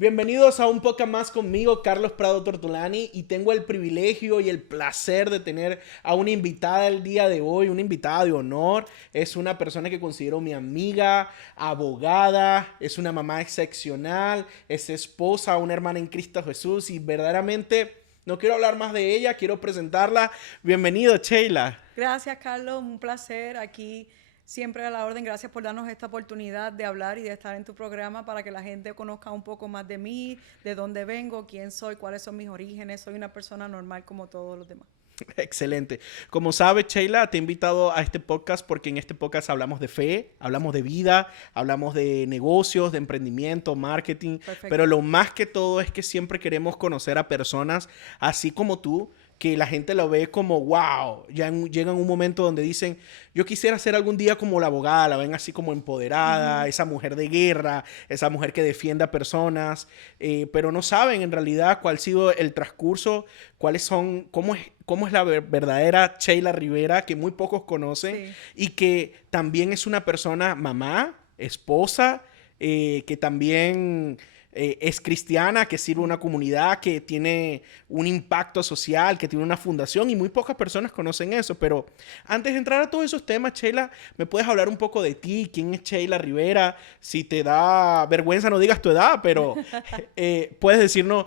Bienvenidos a un podcast más conmigo, Carlos Prado Tortolani, y tengo el privilegio y el placer de tener a una invitada el día de hoy, una invitada de honor. Es una persona que considero mi amiga, abogada, es una mamá excepcional, es esposa, una hermana en Cristo Jesús y verdaderamente no quiero hablar más de ella, quiero presentarla. Bienvenido, Sheila. Gracias, Carlos. Un placer aquí, siempre a la orden. Gracias por darnos esta oportunidad de hablar y de estar en tu programa para que la gente conozca un poco más de mí, de dónde vengo, quién soy, cuáles son mis orígenes. Soy una persona normal como todos los demás. Excelente. Como sabes, Sheila, te he invitado a este podcast porque en este podcast hablamos de fe, hablamos de vida, hablamos de negocios, de emprendimiento, marketing, pero Perfecto. lo más que todo es que siempre queremos conocer a personas así como tú, que la gente lo ve como wow. Llegan un momento donde dicen, yo quisiera ser algún día como la abogada, la ven así como empoderada, esa mujer de guerra, esa mujer que defiende a personas, pero no saben en realidad cuál ha sido el transcurso, cuáles son, cómo es la verdadera Sheila Rivera que muy pocos conocen Sí. y que también es una persona mamá, esposa, que también es cristiana, que sirve a una comunidad, que tiene un impacto social, que tiene una fundación y muy pocas personas conocen eso. Pero antes de entrar a todos esos temas, Sheila, ¿me puedes hablar un poco de ti? ¿Quién es Sheila Rivera? Si te da vergüenza, no digas tu edad, pero puedes decirnos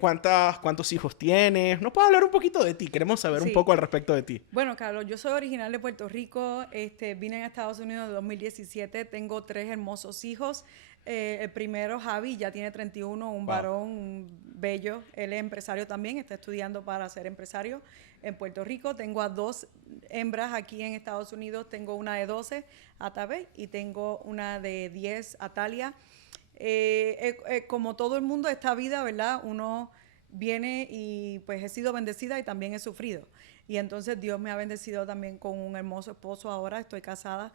cuántos hijos tienes. ¿No puedes hablar un poquito de ti? Queremos saber un Sí. poco al respecto de ti. Bueno, Carlos, yo soy original de Puerto Rico, vine a Estados Unidos en 2017, tengo tres hermosos hijos. El primero, Javi, ya tiene 31, un Wow. varón un bello, él es empresario también, está estudiando para ser empresario en Puerto Rico. Tengo a dos hembras aquí en Estados Unidos, tengo una de 12, Atabey, y tengo una de 10, Atalia. Como todo el mundo, esta vida, ¿verdad? Uno viene y pues he sido bendecida y también he sufrido. Y entonces Dios me ha bendecido también con un hermoso esposo ahora, estoy casada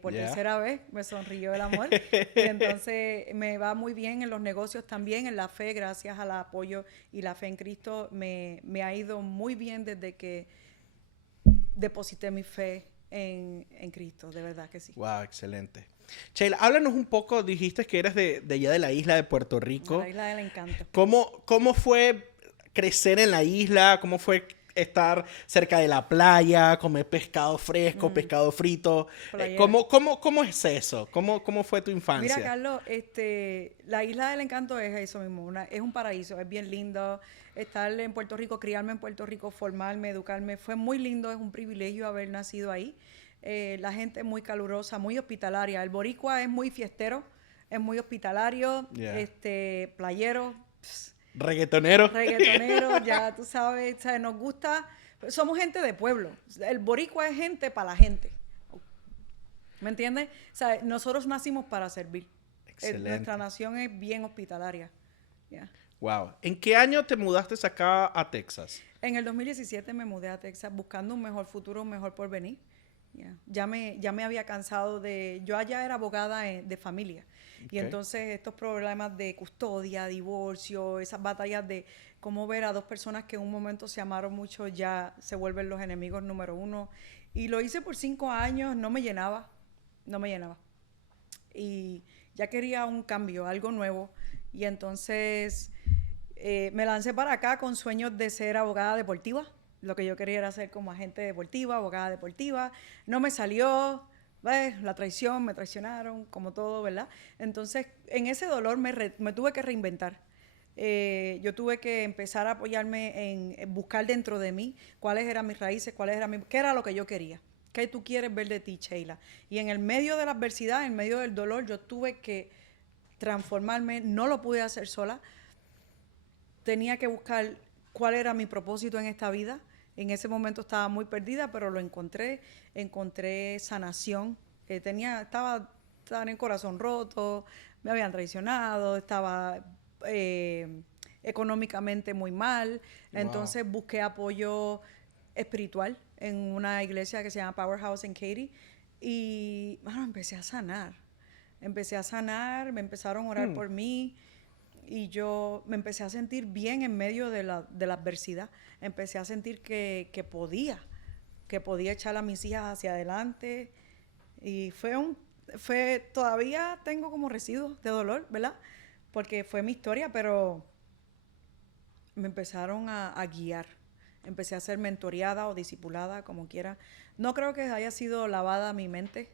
por Ya. tercera vez, me sonrió el amor. Y entonces me va muy bien en los negocios también, en la fe, gracias al apoyo y la fe en Cristo, me ha ido muy bien desde que deposité mi fe en Cristo, de verdad que sí. Wow, excelente. Sheila, háblanos un poco, dijiste que eres de allá de la isla de Puerto A la Rico. isla del encanto. ¿Cómo fue crecer en la isla? ¿Cómo fue estar cerca de la playa, comer pescado fresco, Mm, pescado frito? playera. ¿Cómo es eso? ¿Cómo fue tu Mira, infancia? Carlos, la isla del encanto es eso mismo, es un paraíso, es bien lindo estar en Puerto Rico, criarme en Puerto Rico, formarme, educarme, fue muy lindo, es un privilegio haber nacido ahí. La gente es muy calurosa, muy hospitalaria, el boricua es muy fiestero, es muy hospitalario, Ya. playero, pss, Reggaetonero. reggaetonero, ya tú sabes, nos gusta, somos gente de pueblo, el boricua es gente para la gente. ¿Me entiendes? O sea, nosotros nacimos para servir. Nuestra Excelente. nación es bien hospitalaria. Yeah. Wow. ¿En qué año te mudaste acá a Texas? En el 2017 me mudé a Texas buscando un mejor futuro, un mejor porvenir. Yeah. Ya me había cansado de... Yo allá era abogada de familia. Y Okay. entonces estos problemas de custodia, divorcio, esas batallas de cómo ver a dos personas que en un momento se amaron mucho ya se vuelven los enemigos número uno. Y lo hice por 5 años, no me llenaba, no me llenaba. Y ya quería un cambio, algo nuevo. Y entonces me lancé para acá con sueños de ser abogada deportiva. Lo que yo quería era ser como agente deportiva, abogada deportiva. No me salió, la traición, me traicionaron, como todo, ¿verdad? Entonces, en ese dolor me tuve que reinventar. Yo tuve que empezar a apoyarme en buscar dentro de mí cuáles eran mis raíces, qué era lo que yo quería. ¿Qué tú quieres ver de ti, Sheila? Y en el medio de la adversidad, en medio del dolor, yo tuve que transformarme, no lo pude hacer sola, tenía que buscar cuál era mi propósito en esta vida. En ese momento estaba muy perdida, pero lo encontré sanación. Estaba en el corazón roto, me habían traicionado, estaba económicamente muy mal, Wow. entonces busqué apoyo espiritual en una iglesia que se llama Powerhouse en Katy y bueno, empecé a sanar, me empezaron a orar Hmm. por mí, y yo me empecé a sentir bien en medio de la adversidad. Empecé a sentir que podía echar a mis hijas hacia adelante. Y todavía tengo como residuos de dolor, ¿verdad? porque fue mi historia, pero me empezaron a guiar. Empecé a ser mentoreada o discipulada, como quiera. No creo que haya sido lavada mi mente.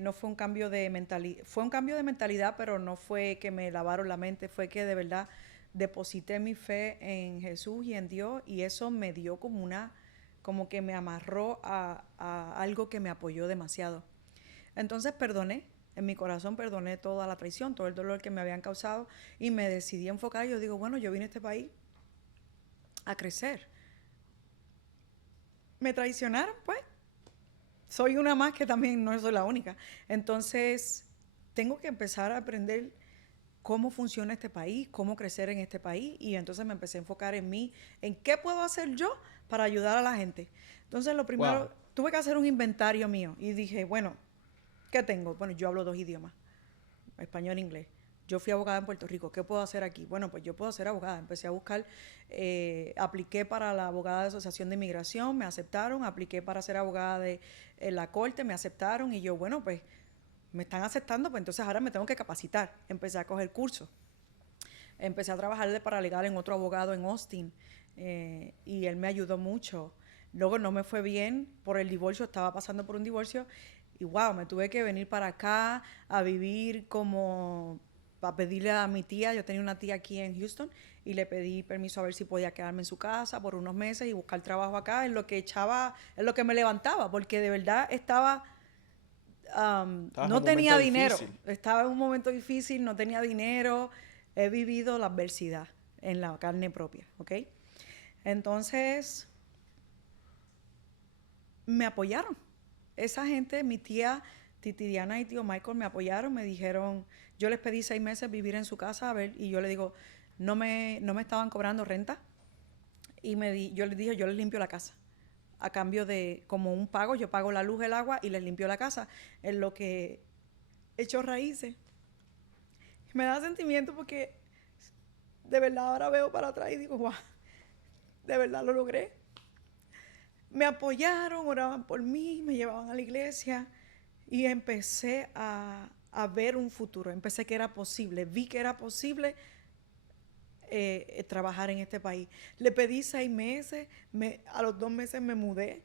No fue un cambio de mentalidad. Fue un cambio de mentalidad, pero no fue que me lavaron la mente. Fue que de verdad deposité mi fe en Jesús y en Dios. Y eso me dio como que me amarró a algo que me apoyó demasiado. Entonces perdoné. En mi corazón perdoné toda la traición, todo el dolor que me habían causado. Y me decidí a enfocar. Yo digo, bueno, yo vine a este país a crecer. Me traicionaron, pues. Soy una más que también no soy la única. Entonces, tengo que empezar a aprender cómo funciona este país, cómo crecer en este país. Y entonces me empecé a enfocar en mí, en qué puedo hacer yo para ayudar a la gente. Entonces, lo primero, Wow. tuve que hacer un inventario mío. Y dije, bueno, ¿qué tengo? Bueno, yo hablo 2 idiomas, español e inglés. Yo fui abogada en Puerto Rico. ¿Qué puedo hacer aquí? Bueno, pues yo puedo ser abogada. Empecé a buscar, apliqué para la abogada de Asociación de Inmigración, me aceptaron. Apliqué para ser abogada de la corte, me aceptaron. Y yo, bueno, pues me están aceptando, pues entonces ahora me tengo que capacitar. Empecé a coger cursos. Empecé a trabajar de paralegal en otro abogado en Austin. Y él me ayudó mucho. Luego no me fue bien por el divorcio, estaba pasando por un divorcio. Y wow, me tuve que venir para acá a vivir como a pedirle a mi tía. Yo tenía una tía aquí en Houston y le pedí permiso a ver si podía quedarme en su casa por unos meses y buscar trabajo acá en lo que echaba, en lo que me levantaba, porque de verdad Estabas en no un momento tenía dinero. difícil. Estaba en un momento difícil, no tenía dinero. He vivido la adversidad en la carne propia, ¿ok? Entonces, me apoyaron. Esa gente, mi tía Titi Diana y tío Michael me apoyaron, me dijeron, yo les pedí 6 meses vivir en su casa, a ver, y yo le digo, no me estaban cobrando renta, y yo les dije, yo les limpio la casa, a cambio de, como un pago, yo pago la luz, el agua, y les limpio la casa, en lo que he hecho raíces. Me da sentimiento porque de verdad ahora veo para atrás y digo, wow, de verdad lo logré. Me apoyaron, oraban por mí, me llevaban a la iglesia y empecé a ver un futuro. Empecé que era posible, vi que era posible trabajar en este país. Le pedí 6 meses, a los 2 meses me mudé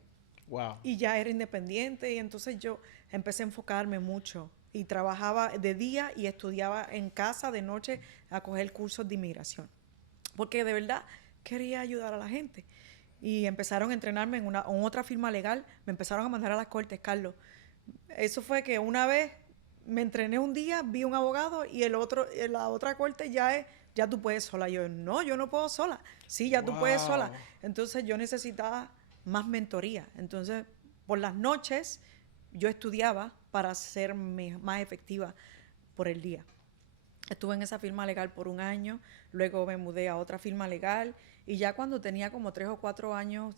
Wow. y ya era independiente y entonces yo empecé a enfocarme mucho y trabajaba de día y estudiaba en casa de noche a coger cursos de inmigración. Porque de verdad quería ayudar a la gente. Y empezaron a entrenarme en otra firma legal. Me empezaron a mandar a las cortes, Carlos. Eso fue que una vez me entrené un día, vi un abogado y la otra corte ya tú puedes sola. Yo, no, yo no puedo sola. Sí, ya tú puedes sola. Wow. Entonces yo necesitaba más mentoría. Entonces, por las noches yo estudiaba para ser más efectiva por el día. Estuve en esa firma legal por 1 año, luego me mudé a otra firma legal y ya cuando tenía como 3 o 4 años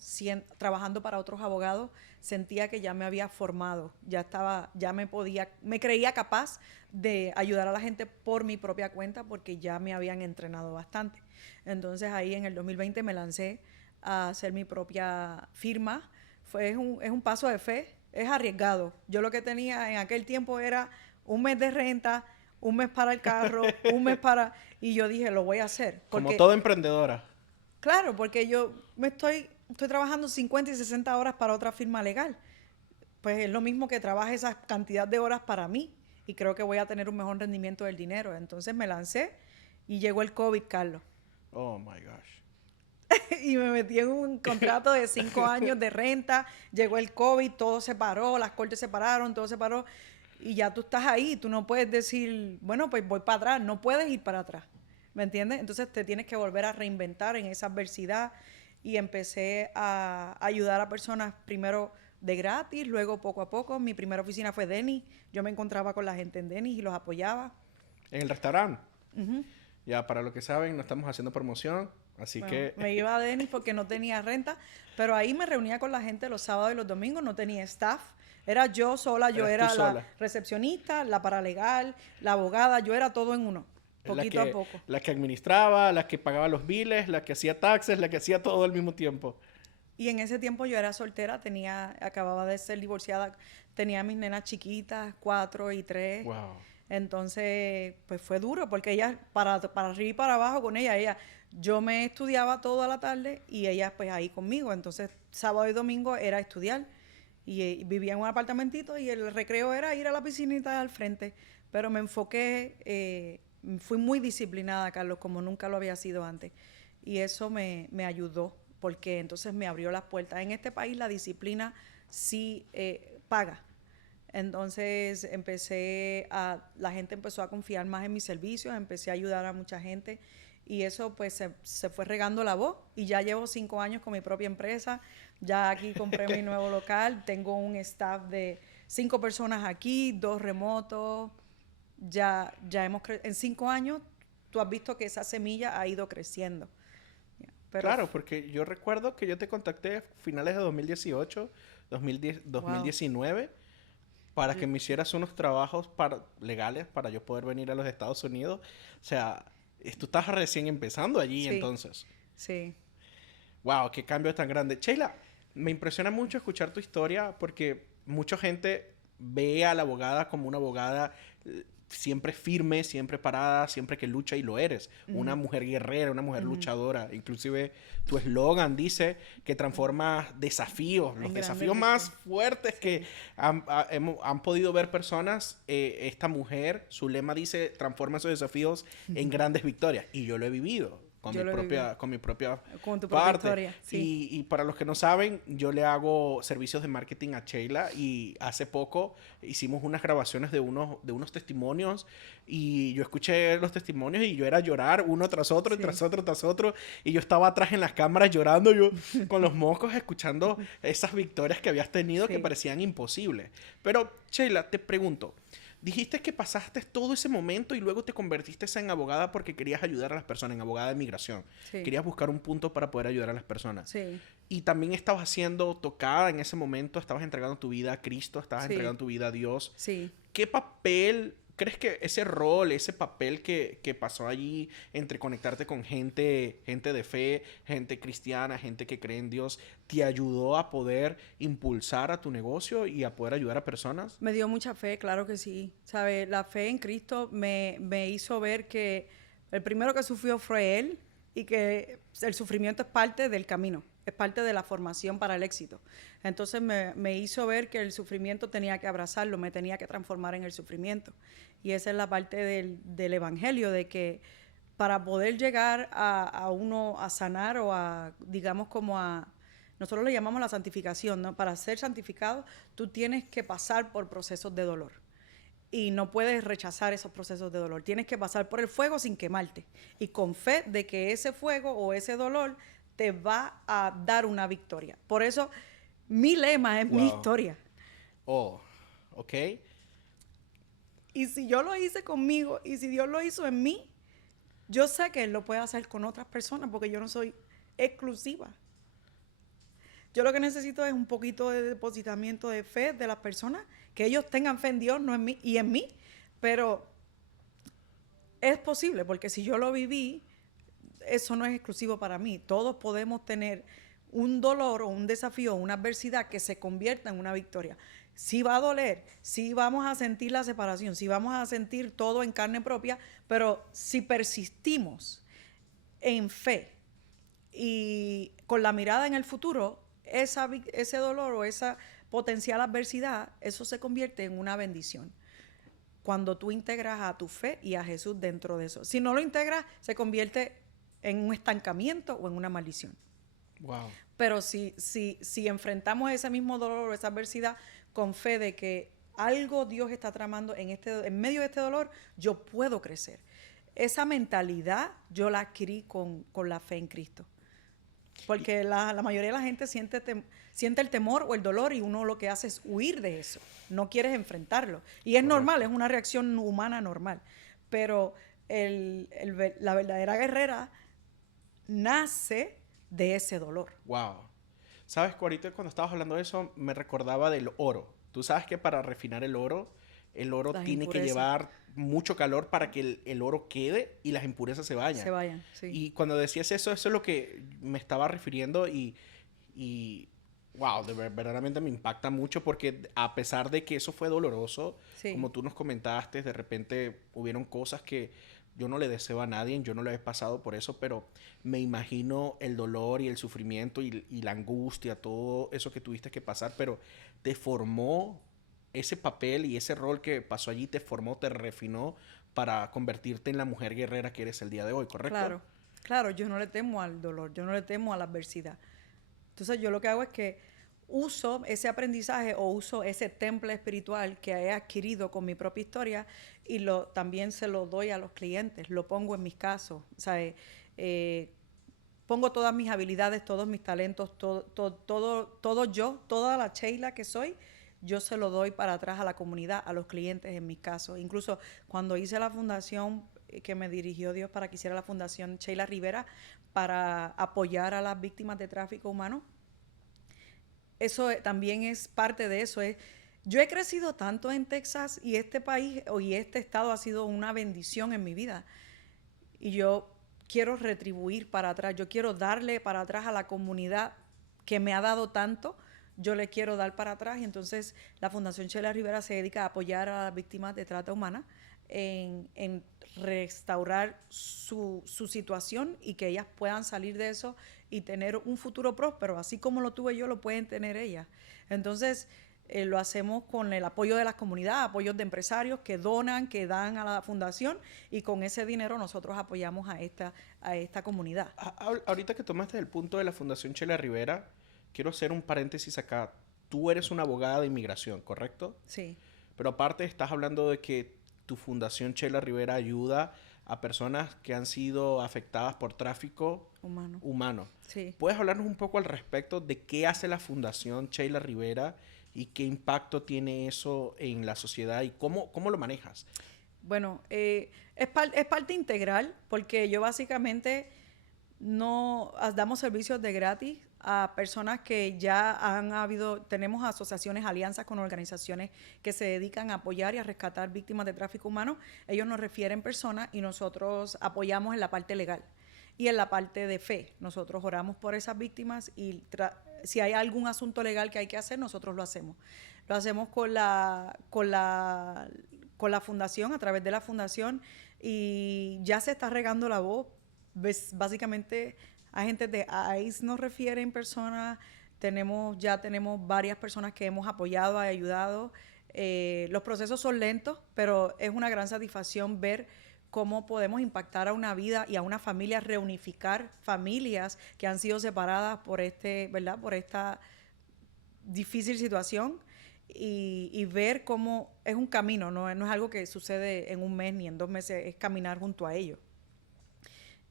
trabajando para otros abogados, sentía que ya me había formado, me creía capaz de ayudar a la gente por mi propia cuenta porque ya me habían entrenado bastante. Entonces ahí en el 2020 me lancé a hacer mi propia firma. Es un paso de fe, es arriesgado. Yo lo que tenía en aquel tiempo era 1 mes de renta, 1 mes para el carro, 1 mes para... Y yo dije, lo voy a hacer. Como Porque, toda emprendedora. claro, porque yo estoy trabajando 50 y 60 horas para otra firma legal. Pues es lo mismo que trabaje esa cantidad de horas para mí. Y creo que voy a tener un mejor rendimiento del dinero. Entonces me lancé y llegó el COVID, Carlos. Oh my gosh. Y me metí en un contrato de 5 años de renta. Llegó el COVID, todo se paró, las cortes se pararon, todo se paró. Y ya tú estás ahí, tú no puedes decir, bueno, pues voy para atrás, no puedes ir para atrás, ¿me entiendes? Entonces te tienes que volver a reinventar en esa adversidad y empecé a ayudar a personas primero de gratis, luego poco a poco. Mi primera oficina fue Denny, yo me encontraba con la gente en Denny y los apoyaba. En el restaurante. Ya, para los que saben, no estamos haciendo promoción, así Bueno, que... me iba a Denny porque no tenía renta, pero ahí me reunía con la gente los sábados y los domingos, no tenía staff. Era yo sola, yo Eras tú era la sola. recepcionista, la paralegal, la abogada, yo era todo en uno, poquito a poco. La que administraba, la que pagaba los biles, la que hacía taxes, la que hacía todo al mismo tiempo. Y en ese tiempo yo era soltera, acababa de ser divorciada, tenía mis nenas chiquitas, 4 y 3. Wow. Entonces, pues fue duro porque ella, para arriba y para abajo con ella, yo me estudiaba toda la tarde y ella pues ahí conmigo. Entonces, sábado y domingo era estudiar y vivía en un apartamentito y el recreo era ir a la piscinita al frente. Pero me enfoqué, fui muy disciplinada, Carlos, como nunca lo había sido antes. Y eso me ayudó porque entonces me abrió las puertas. En este país la disciplina sí paga. Entonces la gente empezó a confiar más en mis servicios, empecé a ayudar a mucha gente y eso pues se fue regando la voz y ya llevo 5 años con mi propia empresa, ya aquí compré mi nuevo local, tengo un staff de 5 personas aquí, 2 remotos, en 5 años tú has visto que esa semilla ha ido creciendo. Pero Claro, porque yo recuerdo que yo te contacté a finales de 2018, 2019, para que me hicieras unos trabajos legales para yo poder venir a los Estados Unidos. O sea, tú estás recién empezando allí, sí, entonces. sí. Wow, qué cambio tan grande. Sheila, me impresiona mucho escuchar tu historia porque mucha gente ve a la abogada como una abogada siempre firme, siempre parada, siempre que lucha, y lo eres. Una mujer guerrera, una mujer luchadora. Inclusive tu eslogan dice que transforma desafíos, los desafíos más fuertes que han podido ver personas. Esta mujer, su lema dice, transforma esos desafíos en grandes victorias. Y yo lo he vivido. Con mi propia con tu propia parte. historia, sí. Y para los que no saben, yo le hago servicios de marketing a Sheila y hace poco hicimos unas grabaciones de unos testimonios y yo escuché los testimonios y yo era llorar uno tras otro, Sí. y tras otro, tras otro, y yo estaba atrás en las cámaras llorando, yo con los mocos escuchando esas victorias que habías tenido, Sí. que parecían imposibles. Pero Sheila, te pregunto, dijiste que pasaste todo ese momento y luego te convertiste en abogada porque querías ayudar a las personas, en abogada de migración. Sí. Querías buscar un punto para poder ayudar a las personas. Sí. Y también estabas siendo tocada en ese momento, estabas entregando tu vida a Cristo, estabas Sí. entregando tu vida a Dios. Sí. ¿Qué papel crees que ese rol, ese papel que pasó allí entre conectarte con gente de fe, gente cristiana, gente que cree en Dios, te ayudó a poder impulsar a tu negocio y a poder ayudar a personas? Me dio mucha fe, claro que sí. ¿Sabe? La fe en Cristo me hizo ver que el primero que sufrió fue Él y que el sufrimiento es parte del camino, es parte de la formación para el éxito. Entonces me hizo ver que el sufrimiento tenía que abrazarlo, me tenía que transformar en el sufrimiento. Y esa es la parte del evangelio, de que para poder llegar a uno a sanar o a, digamos, como a... Nosotros le llamamos la santificación, ¿no? Para ser santificado, tú tienes que pasar por procesos de dolor. Y no puedes rechazar esos procesos de dolor. Tienes que pasar por el fuego sin quemarte. Y con fe de que ese fuego o ese dolor te va a dar una victoria. Por eso, mi lema es mi historia. Oh, ok. Y si yo lo hice conmigo y si Dios lo hizo en mí, yo sé que Él lo puede hacer con otras personas porque yo no soy exclusiva. Yo lo que necesito es un poquito de depositamiento de fe de las personas, que ellos tengan fe en Dios, no en mí, y en mí, pero es posible, porque si yo lo viví, eso no es exclusivo para mí. Todos podemos tener un dolor o un desafío o una adversidad que se convierta en una victoria. Sí va a doler, sí vamos a sentir la separación, sí vamos a sentir todo en carne propia, pero si persistimos en fe y con la mirada en el futuro, ese dolor o esa potencial adversidad, eso se convierte en una bendición. Cuando tú integras a tu fe y a Jesús dentro de eso. Si no lo integras, se convierte en un estancamiento o en una maldición. Wow. Pero si enfrentamos ese mismo dolor o esa adversidad con fe de que algo Dios está tramando en medio de este dolor, yo puedo crecer. Esa mentalidad yo la adquirí con la fe en Cristo. Porque la mayoría de la gente siente el temor o el dolor y uno lo que hace es huir de eso. No quieres enfrentarlo. Y es normal, es una reacción humana normal. Pero la verdadera guerrera nace de ese dolor. Wow. ¿Sabes? Ahorita cuando estabas hablando de eso, me recordaba del oro. Tú sabes que para refinar el oro tiene que llevar mucho calor para que el oro quede y las impurezas se vayan. Se vayan, sí. Y cuando decías eso es lo que me estaba refiriendo y Wow, verdaderamente me impacta mucho porque a pesar de que eso fue doloroso, Sí, como tú nos comentaste, de repente hubieron cosas que yo no le deseo a nadie, yo no le he pasado por eso, pero me imagino el dolor y el sufrimiento y la angustia, todo eso que tuviste que pasar, pero te formó ese papel y ese rol que pasó allí, te formó, te refinó para convertirte en la mujer guerrera que eres el día de hoy, ¿correcto? claro, claro, yo no le temo al dolor, yo no le temo a la adversidad. Entonces yo lo que hago es que uso ese aprendizaje o uso ese temple espiritual que he adquirido con mi propia historia y también se lo doy a los clientes, lo pongo en mis casos, ¿sabes? Pongo todas mis habilidades, todos mis talentos, todo yo, toda la Sheila que soy, yo se lo doy para atrás a la comunidad, a los clientes en mis casos. Incluso cuando hice la fundación que me dirigió Dios para que hiciera la fundación Sheila Rivera para apoyar a las víctimas de tráfico humano, eso también es parte de eso. Yo he crecido tanto en Texas y este país y este estado ha sido una bendición en mi vida. Y yo quiero retribuir para atrás, yo quiero darle para atrás a la comunidad que me ha dado tanto, yo le quiero dar para atrás. Y entonces la Fundación Sheila Rivera se dedica a apoyar a las víctimas de trata humana en restaurar su situación y que ellas puedan salir de eso y tener un futuro próspero, así como lo tuve yo, lo pueden tener ellas. Entonces, lo hacemos con el apoyo de las comunidades, apoyos de empresarios que donan, que dan a la fundación y con ese dinero nosotros apoyamos a esta comunidad. Ahorita que tomaste el punto de la Fundación Chela Rivera, quiero hacer un paréntesis acá. Tú eres una abogada de inmigración, ¿correcto? Sí, Pero aparte estás hablando de que tu Fundación Chela Rivera ayuda a personas que han sido afectadas por tráfico humano. humano. Sí. ¿Puedes hablarnos un poco al respecto de qué hace la Fundación Sheila Rivera y qué impacto tiene eso en la sociedad y cómo lo manejas? Bueno, es parte integral porque yo básicamente no damos servicios de gratis a personas que ya tenemos asociaciones, alianzas con organizaciones que se dedican a apoyar y a rescatar víctimas de tráfico humano. Ellos nos refieren personas y nosotros apoyamos en la parte legal y en la parte de fe. Nosotros oramos por esas víctimas y si hay algún asunto legal que hay que hacer, nosotros lo hacemos. Lo hacemos con la fundación, a través de la fundación, y ya se está regando la voz. Básicamente, agentes de ICE nos refieren personas, ya tenemos varias personas que hemos apoyado, ayudado. Los procesos son lentos, pero es una gran satisfacción ver cómo podemos impactar a una vida y a una familia, reunificar familias que han sido separadas ¿verdad? Por esta difícil situación y ver cómo es un camino, no es algo que sucede en un mes ni en 2 meses, es caminar junto a ellos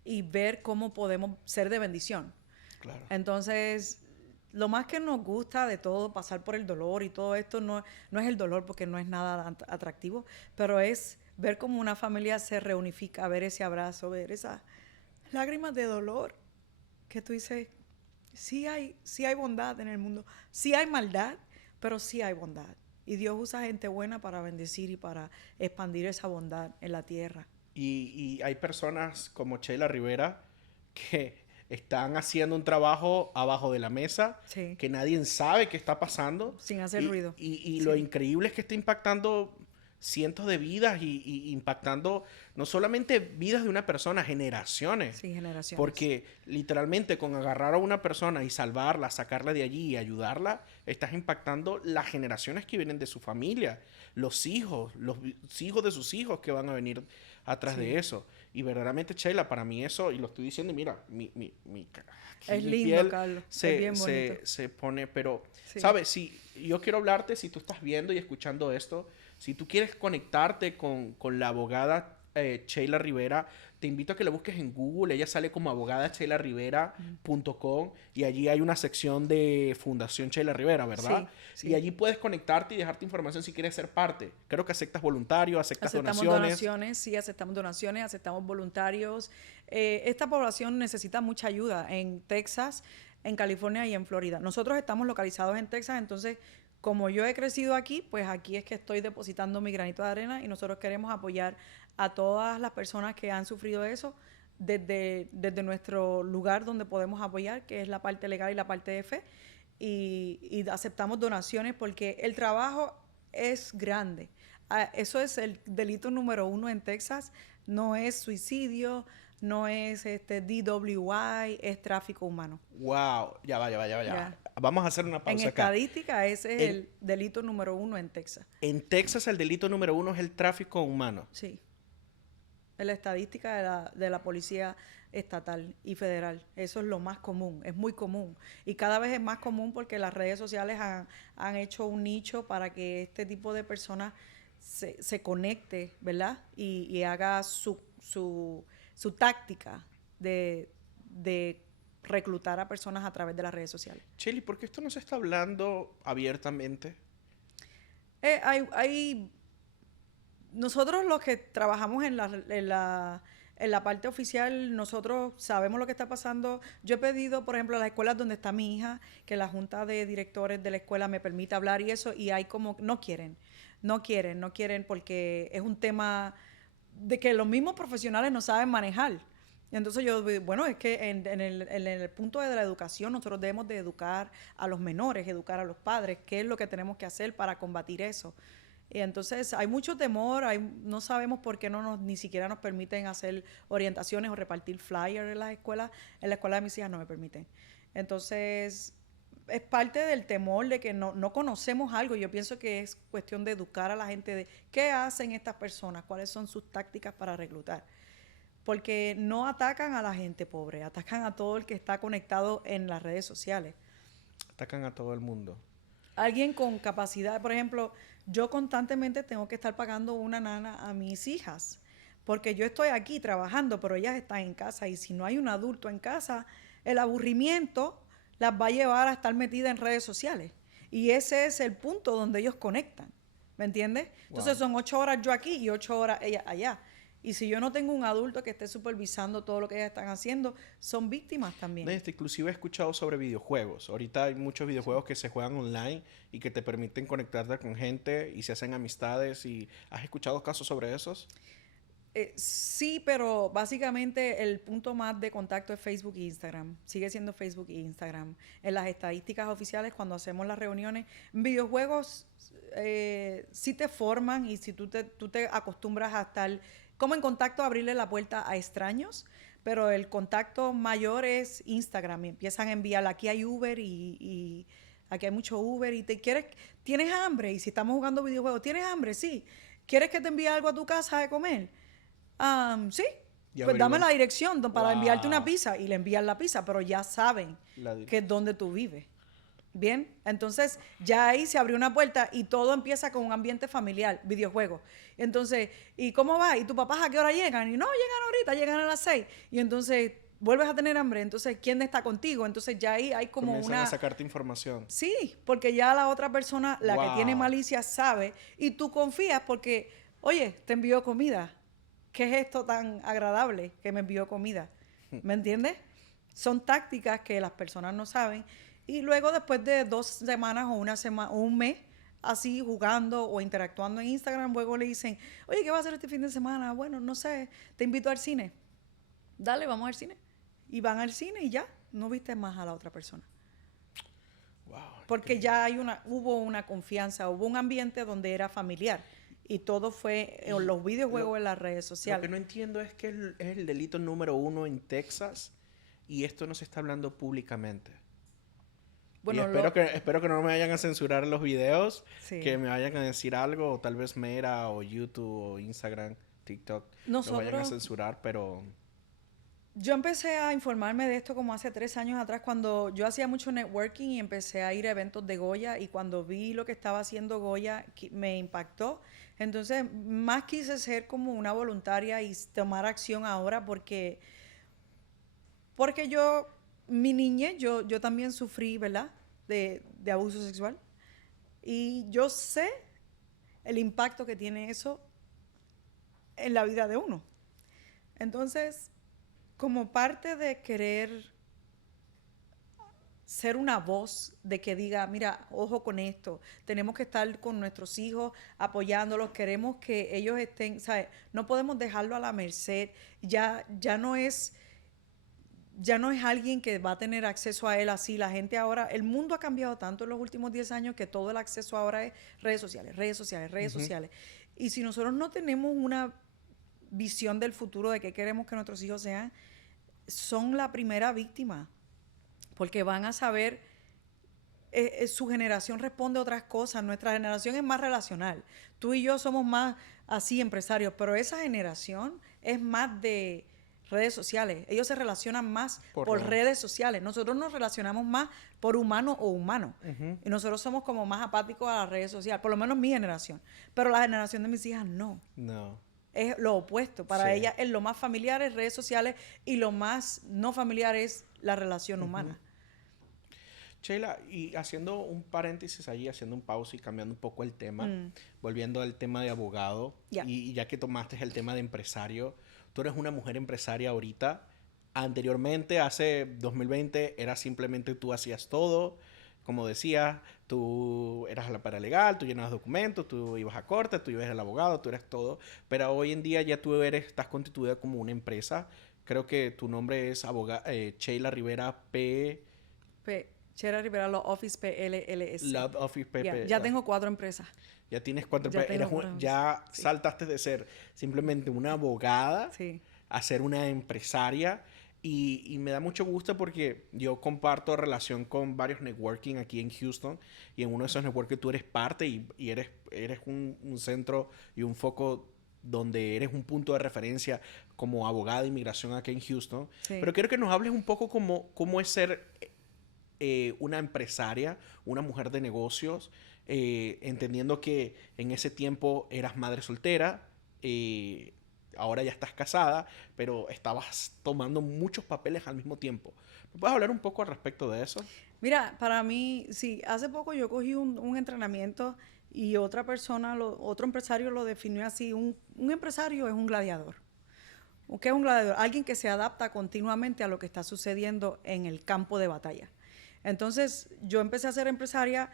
y ver cómo podemos ser de bendición. Claro. Entonces, lo más que nos gusta de todo, pasar por el dolor y todo esto, no es el dolor porque no es nada atractivo, pero es ver cómo una familia se reunifica, ver ese abrazo, ver esas lágrimas de dolor que tú dices, sí hay bondad en el mundo, sí hay maldad, pero sí hay bondad. Y Dios usa gente buena para bendecir y para expandir esa bondad en la tierra. Y hay personas como Sheila Rivera que están haciendo un trabajo abajo de la mesa, Sí. que nadie sabe qué está pasando. Sin hacer ruido. Y Sí. lo increíble es que está impactando cientos de vidas y impactando no solamente vidas de una persona, generaciones. Sí, generaciones. Porque literalmente con agarrar a una persona y salvarla, sacarla de allí y ayudarla, estás impactando las generaciones que vienen de su familia, los hijos de sus hijos que van a venir atrás de eso. Y verdaderamente, Sheila, para mí eso, y lo estoy diciendo, mira, Es mi lindo, piel Carlos. Es bien bonito. se pone, pero, Sí. ¿sabes? Si yo quiero hablarte, si tú estás viendo y escuchando esto, si tú quieres conectarte con la abogada Sheila Rivera, te invito a que la busques en Google. Ella sale como abogadasheilarivera.com y allí hay una sección de Fundación Sheila Rivera, ¿verdad? Sí, sí. Y allí puedes conectarte y dejarte información si quieres ser parte. Creo que aceptas voluntarios, aceptamos donaciones, sí, aceptamos donaciones, aceptamos voluntarios. Esta población necesita mucha ayuda en Texas, en California y en Florida. Nosotros estamos localizados en Texas, entonces, como yo he crecido aquí, pues aquí es que estoy depositando mi granito de arena y nosotros queremos apoyar a todas las personas que han sufrido eso desde nuestro lugar donde podemos apoyar, que es la parte legal y la parte de fe. y aceptamos donaciones porque el trabajo es grande. Eso es el delito número 1 en Texas. No es suicidio, no es DWI, es tráfico humano. Wow, ya va, ya va, ya va, ya va. Ya. Vamos a hacer una En pausa acá. estadística, ese es el delito número 1 en Texas. En Texas el delito número 1 es el tráfico humano. Sí. En la estadística de la policía estatal y federal. Eso es lo más común, es muy común. Y cada vez es más común porque las redes sociales han hecho un nicho para que este tipo de personas se conecte, ¿verdad? Y haga su táctica de reclutar a personas a través de las redes sociales. Chely, ¿por qué esto no se está hablando abiertamente? Hay nosotros los que trabajamos en la parte oficial, nosotros sabemos lo que está pasando. Yo he pedido, por ejemplo, a las escuelas donde está mi hija, que la junta de directores de la escuela me permita hablar y eso, y hay como, no quieren porque es un tema de que los mismos profesionales no saben manejar. Entonces yo, bueno, es que en el punto de la educación nosotros debemos de educar a los menores, educar a los padres, qué es lo que tenemos que hacer para combatir eso. Y entonces hay mucho temor, no sabemos por qué ni siquiera nos permiten hacer orientaciones o repartir flyers en las escuelas. En la escuela de mis hijas no me permiten. Entonces es parte del temor de que no conocemos algo. Yo pienso que es cuestión de educar a la gente de qué hacen estas personas, cuáles son sus tácticas para reclutar. Porque no atacan a la gente pobre, atacan a todo el que está conectado en las redes sociales. Atacan a todo el mundo. Alguien con capacidad, por ejemplo, yo constantemente tengo que estar pagando una nana a mis hijas, porque yo estoy aquí trabajando, pero ellas están en casa, y si no hay un adulto en casa, el aburrimiento las va a llevar a estar metidas en redes sociales. Y ese es el punto donde ellos conectan, ¿me entiendes? Entonces son 8 horas yo aquí y 8 horas ellas allá. Y si yo no tengo un adulto que esté supervisando todo lo que ellas están haciendo, son víctimas también. Inclusive he escuchado sobre videojuegos. Ahorita hay muchos videojuegos que se juegan online y que te permiten conectarte con gente y se hacen amistades. ¿Has escuchado casos sobre esos? Sí, pero básicamente el punto más de contacto es Facebook e Instagram. Sigue siendo Facebook e Instagram. En las estadísticas oficiales, cuando hacemos las reuniones, videojuegos sí te forman, y si tú te acostumbras a estar como en contacto, a abrirle la puerta a extraños, pero el contacto mayor es Instagram. Y empiezan a enviar, aquí hay Uber y aquí hay mucho Uber y ¿tienes hambre? Y si estamos jugando videojuegos, ¿tienes hambre? Sí. ¿Quieres que te envíe algo a tu casa de comer? Sí. Pues dame la dirección para enviarte una pizza, y le envían la pizza, pero ya saben que es donde tú vives. Bien, entonces ya ahí se abrió una puerta y todo empieza con un ambiente familiar, videojuegos. Entonces, ¿y cómo va? ¿Y tu papá a qué hora llegan? Y no, llegan ahorita, llegan a las 6. Y entonces vuelves a tener hambre. Entonces, ¿quién está contigo? Entonces ya ahí hay como comienzan a sacarte información. Sí, porque ya la otra persona, la que tiene malicia, sabe, y tú confías porque, oye, te envió comida. ¿Qué es esto tan agradable que me envió comida? ¿Me entiendes? Son tácticas que las personas no saben. Y luego, después de 2 semanas o una semana o un mes así jugando o interactuando en Instagram, luego le dicen, oye, ¿qué vas a hacer este fin de semana? Bueno, no sé, te invito al cine. Dale, vamos al cine. Y van al cine y ya, no viste más a la otra persona. Wow, porque increíble. ya hubo una confianza, hubo un ambiente donde era familiar. Y todo fue en los videojuegos, en las redes sociales. Lo que no entiendo es que es el delito número 1 en Texas y esto no se está hablando públicamente. Bueno, y espero que no me vayan a censurar los videos, sí, que me vayan a decir algo, o tal vez Meta o YouTube o Instagram, TikTok, nos vayan a censurar, pero... Yo empecé a informarme de esto como hace 3 años atrás, cuando yo hacía mucho networking y empecé a ir a eventos de Goya, y cuando vi lo que estaba haciendo Goya me impactó. Entonces, más quise ser como una voluntaria y tomar acción ahora porque mi niñez, yo también sufrí, ¿verdad?, de abuso sexual. Y yo sé el impacto que tiene eso en la vida de uno. Entonces, como parte de querer ser una voz de que diga, mira, ojo con esto, tenemos que estar con nuestros hijos apoyándolos, queremos que ellos estén, ¿sabes? No podemos dejarlo a la merced, ya no es ya no es alguien que va a tener acceso a él así. La gente ahora, el mundo ha cambiado tanto en los últimos 10 años que todo el acceso ahora es redes sociales, redes sociales, redes sociales. Y si nosotros no tenemos una visión del futuro de qué queremos que nuestros hijos sean, son la primera víctima, porque van a saber, su generación responde a otras cosas, nuestra generación es más relacional, tú y yo somos más así empresarios, pero esa generación es más de redes sociales, ellos se relacionan más por redes sociales, nosotros nos relacionamos más por humano o humano, y nosotros somos como más apáticos a las redes sociales, por lo menos mi generación, pero la generación de mis hijas no. Es lo opuesto. Para ella es lo más familiar es redes sociales y lo más no familiar es la relación humana. Sheila, y haciendo un paréntesis ahí, haciendo un pausa y cambiando un poco el tema, volviendo al tema de abogado, y ya que tomaste el tema de empresario, tú eres una mujer empresaria ahorita. Anteriormente, hace 2020, era simplemente tú hacías todo. Como decía, tú eras la paralegal, tú llenabas documentos, tú ibas a corte, tú ibas al abogado, tú eres todo. Pero hoy en día ya tú estás constituida como una empresa. Creo que tu nombre es Sheila Rivera Sheila Rivera Law Office PLLC. Law Office PP. Ya tengo 4 empresas. Ya tienes 4 empresas. Ya saltaste de ser simplemente una abogada a ser una empresaria. Y me da mucho gusto porque yo comparto relación con varios networking aquí en Houston. Y en uno de esos networking tú eres parte y eres un centro y un foco donde eres un punto de referencia como abogada de inmigración aquí en Houston. Pero quiero que nos hables un poco cómo es ser una empresaria, una mujer de negocios, entendiendo que en ese tiempo eras madre soltera, ahora ya estás casada, pero estabas tomando muchos papeles al mismo tiempo. ¿Me puedes hablar un poco al respecto de eso? Mira, para mí, sí, hace poco yo cogí un entrenamiento y otra persona, otro empresario lo definió así, un empresario es un gladiador. ¿Qué es un gladiador? Alguien que se adapta continuamente a lo que está sucediendo en el campo de batalla. Entonces, yo empecé a ser empresaria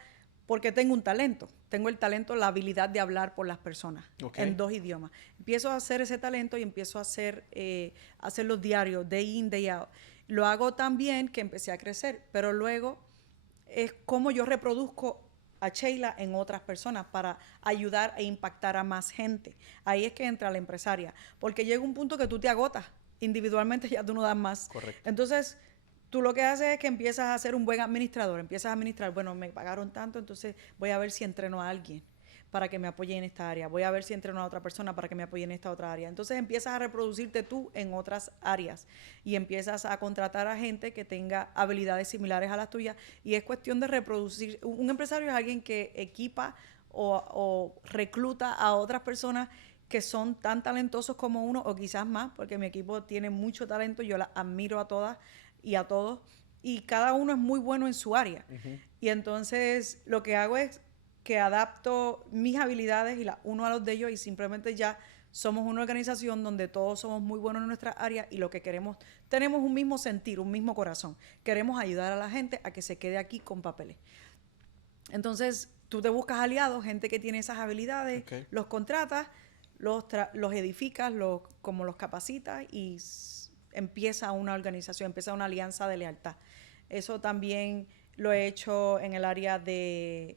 porque tengo un talento. Tengo el talento, la habilidad de hablar por las personas en 2 idiomas. Empiezo a hacer ese talento y empiezo a hacer los diarios, day in, day out. Lo hago tan bien que empecé a crecer, pero luego es como yo reproduzco a Sheila en otras personas para ayudar e impactar a más gente. Ahí es que entra la empresaria, porque llega un punto que tú te agotas. Individualmente ya tú no das más. Correcto. Entonces, tú lo que haces es que empiezas a ser un buen administrador, empiezas a administrar, bueno, me pagaron tanto, entonces voy a ver si entreno a alguien para que me apoye en esta área, voy a ver si entreno a otra persona para que me apoye en esta otra área. Entonces empiezas a reproducirte tú en otras áreas y empiezas a contratar a gente que tenga habilidades similares a las tuyas y es cuestión de reproducir. Un empresario es alguien que equipa o recluta a otras personas que son tan talentosos como uno o quizás más, porque mi equipo tiene mucho talento, yo las admiro a todas y a todos, y cada uno es muy bueno en su área. Y entonces lo que hago es que adapto mis habilidades y las uno a los de ellos y simplemente ya somos una organización donde todos somos muy buenos en nuestra área y lo que queremos, tenemos un mismo sentir, un mismo corazón. Queremos ayudar a la gente a que se quede aquí con papeles. Entonces tú te buscas aliados, gente que tiene esas habilidades, los contratas, los edificas, como los capacitas y empieza una organización, empieza una alianza de lealtad. Eso también lo he hecho en el área de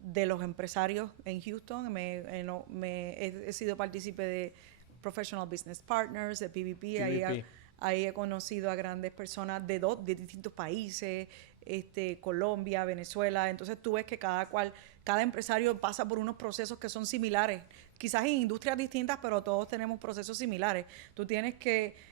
los empresarios en Houston. He sido partícipe de Professional Business Partners, de PVP. Ahí he conocido a grandes personas de distintos países, Colombia, Venezuela. Entonces tú ves que cada empresario pasa por unos procesos que son similares. Quizás en industrias distintas, pero todos tenemos procesos similares. Tú tienes que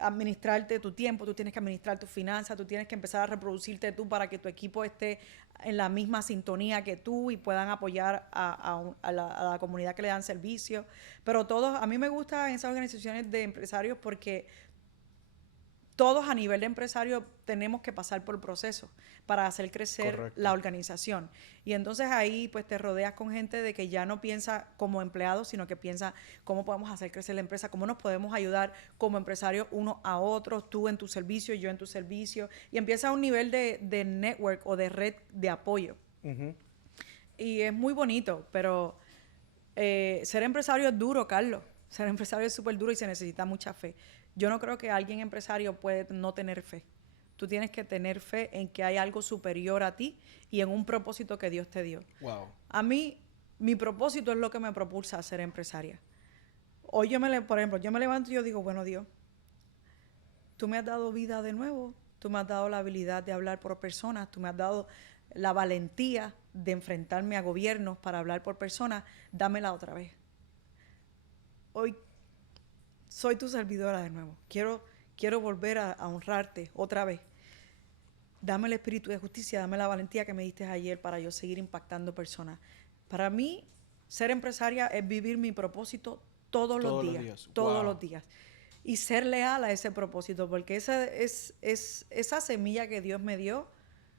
administrarte tu tiempo, tú tienes que administrar tus finanzas, tú tienes que empezar a reproducirte tú para que tu equipo esté en la misma sintonía que tú y puedan apoyar a la comunidad que le dan servicio. Pero a mí me gustan esas organizaciones de empresarios porque todos a nivel de empresario tenemos que pasar por el proceso para hacer crecer la organización. Y entonces ahí pues te rodeas con gente de que ya no piensa como empleado, sino que piensa cómo podemos hacer crecer la empresa, cómo nos podemos ayudar como empresarios unos a otros, tú en tu servicio, yo en tu servicio. Y empieza un nivel de network o de red de apoyo. Y es muy bonito, pero ser empresario es duro, Carlos. Ser empresario es súper duro y se necesita mucha fe. Yo no creo que alguien empresario puede no tener fe. Tú tienes que tener fe en que hay algo superior a ti y en un propósito que Dios te dio. Wow. A mí, mi propósito es lo que me propulsa a ser empresaria. Hoy por ejemplo, yo me levanto y yo digo, bueno, Dios, tú me has dado vida de nuevo, tú me has dado la habilidad de hablar por personas, tú me has dado la valentía de enfrentarme a gobiernos para hablar por personas, dámela otra vez. Hoy soy tu servidora de nuevo. Quiero volver a honrarte otra vez. Dame el espíritu de justicia, dame la valentía que me diste ayer para yo seguir impactando personas. Para mí, ser empresaria es vivir mi propósito todos los días. Todos los días. Y ser leal a ese propósito, porque esa semilla que Dios me dio,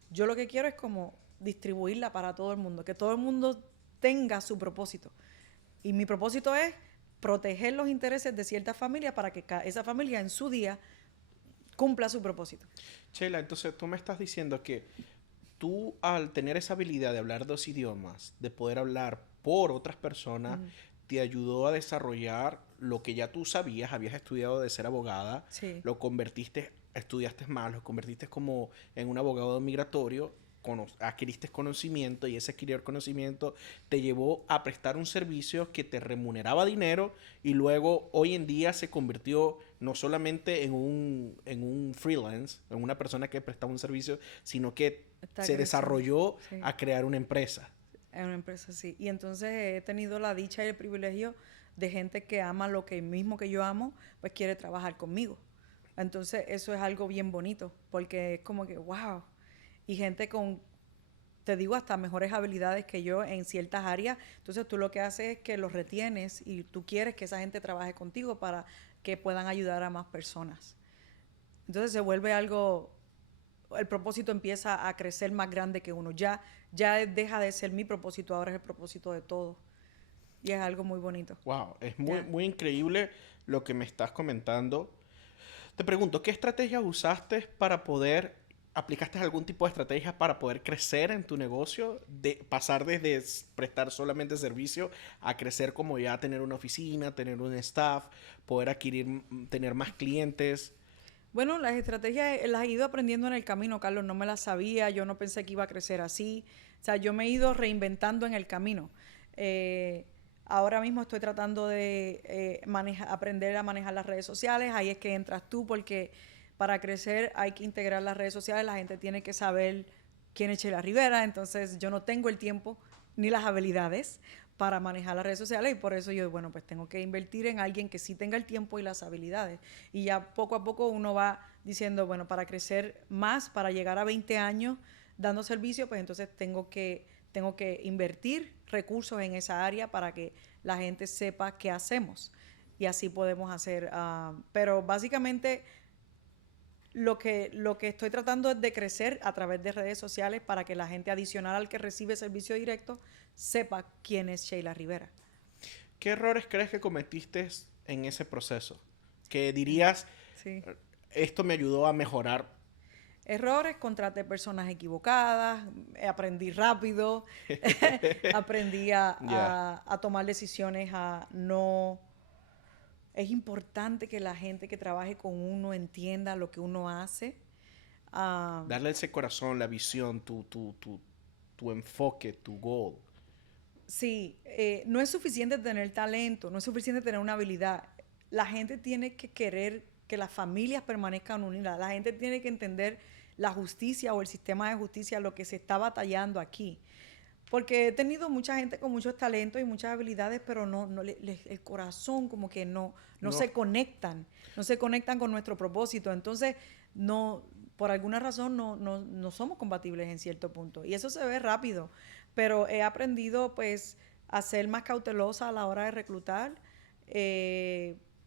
yo lo que quiero es como distribuirla para todo el mundo, que todo el mundo tenga su propósito. Y mi propósito es proteger los intereses de cierta familia para que esa familia en su día cumpla su propósito. Sheila, entonces tú me estás diciendo que tú, al tener esa habilidad de hablar dos idiomas, de poder hablar por otras personas, te ayudó a desarrollar lo que ya tú sabías, habías estudiado de ser abogada, Sí. lo convertiste, estudiaste más, lo convertiste como en un abogado migratorio, adquiriste conocimiento y ese adquirir conocimiento te llevó a prestar un servicio que te remuneraba dinero y luego hoy en día se convirtió no solamente en un freelance, en una persona que prestaba un servicio, sino que se desarrolló a crear una empresa. En una empresa, sí. Y entonces he tenido la dicha y el privilegio de gente que ama lo que mismo que yo amo, pues quiere trabajar conmigo. Entonces eso es algo bien bonito, porque es como que, wow. Y gente con, te digo, hasta mejores habilidades que yo en ciertas áreas. Entonces tú lo que haces es que los retienes y tú quieres que esa gente trabaje contigo para que puedan ayudar a más personas. Entonces se vuelve algo, el propósito empieza a crecer más grande que uno. Ya deja de ser mi propósito, ahora es el propósito de todos. Y es algo muy bonito. Wow, es muy increíble lo que me estás comentando. Te pregunto, ¿qué estrategias usaste para poder, aplicaste algún tipo de estrategia para poder crecer en tu negocio, de pasar desde prestar solamente servicio a crecer como ya tener una oficina, tener un staff, poder adquirir, tener más clientes? Bueno, las estrategias las he ido aprendiendo en el camino, Carlos. No me las sabía, yo no pensé que iba a crecer así. O sea, yo me he ido reinventando en el camino. Ahora mismo estoy tratando de aprender a manejar las redes sociales. Ahí es que entras tú, porque para crecer hay que integrar las redes sociales. La gente tiene que saber quién es Sheila Rivera. Entonces, yo no tengo el tiempo ni las habilidades para manejar las redes sociales y por eso yo, bueno, pues tengo que invertir en alguien que sí tenga el tiempo y las habilidades. Y ya poco a poco uno va diciendo, bueno, para crecer más, para llegar a 20 años dando servicio, pues entonces tengo que invertir recursos en esa área para que la gente sepa qué hacemos. Y así podemos hacer. Pero básicamente lo que estoy tratando es de crecer a través de redes sociales para que la gente adicional al que recibe servicio directo sepa quién es Sheila Rivera. ¿Qué errores crees que cometiste en ese proceso? Que dirías, sí, esto me ayudó a mejorar. Errores, contraté personas equivocadas, aprendí rápido, aprendí a tomar decisiones, Es importante que la gente que trabaje con uno entienda lo que uno hace. Darle ese corazón, la visión, tu enfoque, tu goal. Sí, no es suficiente tener talento, no es suficiente tener una habilidad. La gente tiene que querer que las familias permanezcan unidas. La gente tiene que entender la justicia o el sistema de justicia, lo que se está batallando aquí. Porque he tenido mucha gente con muchos talentos y muchas habilidades, pero el corazón como que no se conectan, no se conectan con nuestro propósito. Entonces, por alguna razón no somos compatibles en cierto punto. Y eso se ve rápido, pero he aprendido pues a ser más cautelosa a la hora de reclutar.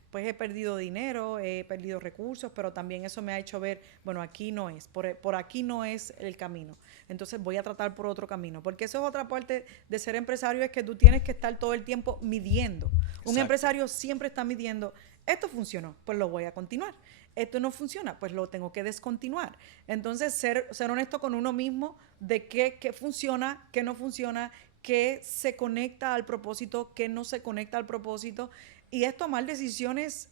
Pues he perdido dinero, he perdido recursos, pero también eso me ha hecho ver, bueno, aquí no es, por aquí no es el camino. Entonces voy a tratar por otro camino, porque eso es otra parte de ser empresario, es que tú tienes que estar todo el tiempo midiendo. Exacto. Un empresario siempre está midiendo, esto funcionó, pues lo voy a continuar. Esto no funciona, pues lo tengo que descontinuar. Entonces ser honesto con uno mismo de qué funciona, qué no funciona, qué se conecta al propósito, qué no se conecta al propósito. Y es tomar decisiones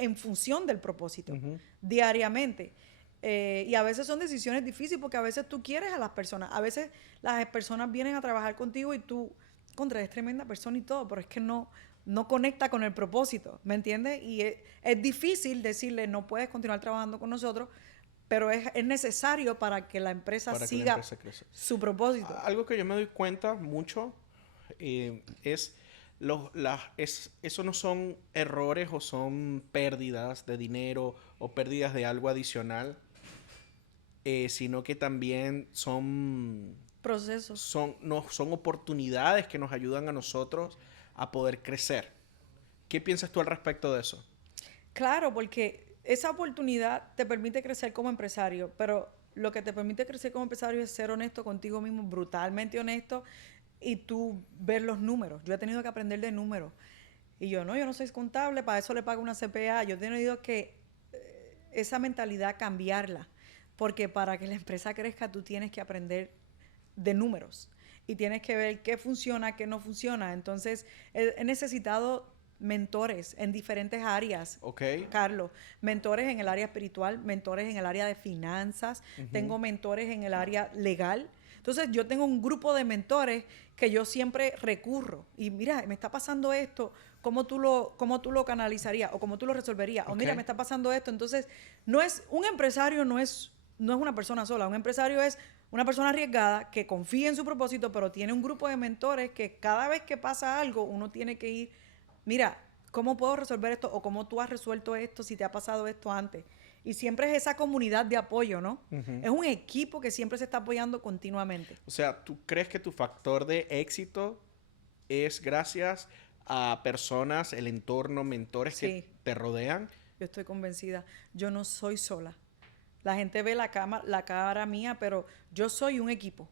en función del propósito, diariamente. Y a veces son decisiones difíciles porque a veces tú quieres a las personas. A veces las personas vienen a trabajar contigo y tú, contra, es tremenda persona y todo, pero es que no conecta con el propósito, ¿me entiendes? Y es difícil decirle, no puedes continuar trabajando con nosotros, pero es necesario para que la empresa siga crezca. su propósito. Algo que yo me doy cuenta mucho es eso no son errores o son pérdidas de dinero o pérdidas de algo adicional, sino que también son Procesos. son oportunidades que nos ayudan a nosotros a poder crecer. ¿Qué piensas tú al respecto de eso? Claro, porque esa oportunidad te permite crecer como empresario, pero lo que te permite crecer como empresario es ser honesto contigo mismo, brutalmente honesto, y tú ver los números. Yo he tenido que aprender de números. Y yo no soy contable, para eso le pago una CPA. Yo he tenido que esa mentalidad cambiarla, porque para que la empresa crezca tú tienes que aprender de números y tienes que ver qué funciona, qué no funciona. Entonces, he necesitado mentores en diferentes áreas, Carlos. Mentores en el área espiritual, mentores en el área de finanzas, tengo mentores en el área legal. Entonces, yo tengo un grupo de mentores que yo siempre recurro. Y mira, me está pasando esto, ¿cómo tú lo canalizarías? O ¿cómo tú lo resolverías? O mira, me está pasando esto. Entonces, un empresario no es una persona sola. Un empresario es una persona arriesgada que confía en su propósito, pero tiene un grupo de mentores que cada vez que pasa algo, uno tiene que ir, mira, ¿cómo puedo resolver esto? O ¿cómo tú has resuelto esto si te ha pasado esto antes? Y siempre es esa comunidad de apoyo, ¿no? Es un equipo que siempre se está apoyando continuamente. O sea, ¿tú crees que tu factor de éxito es gracias a personas, el entorno, mentores que te rodean? Yo estoy convencida. Yo no soy sola. La gente ve la cara mía, pero yo soy un equipo.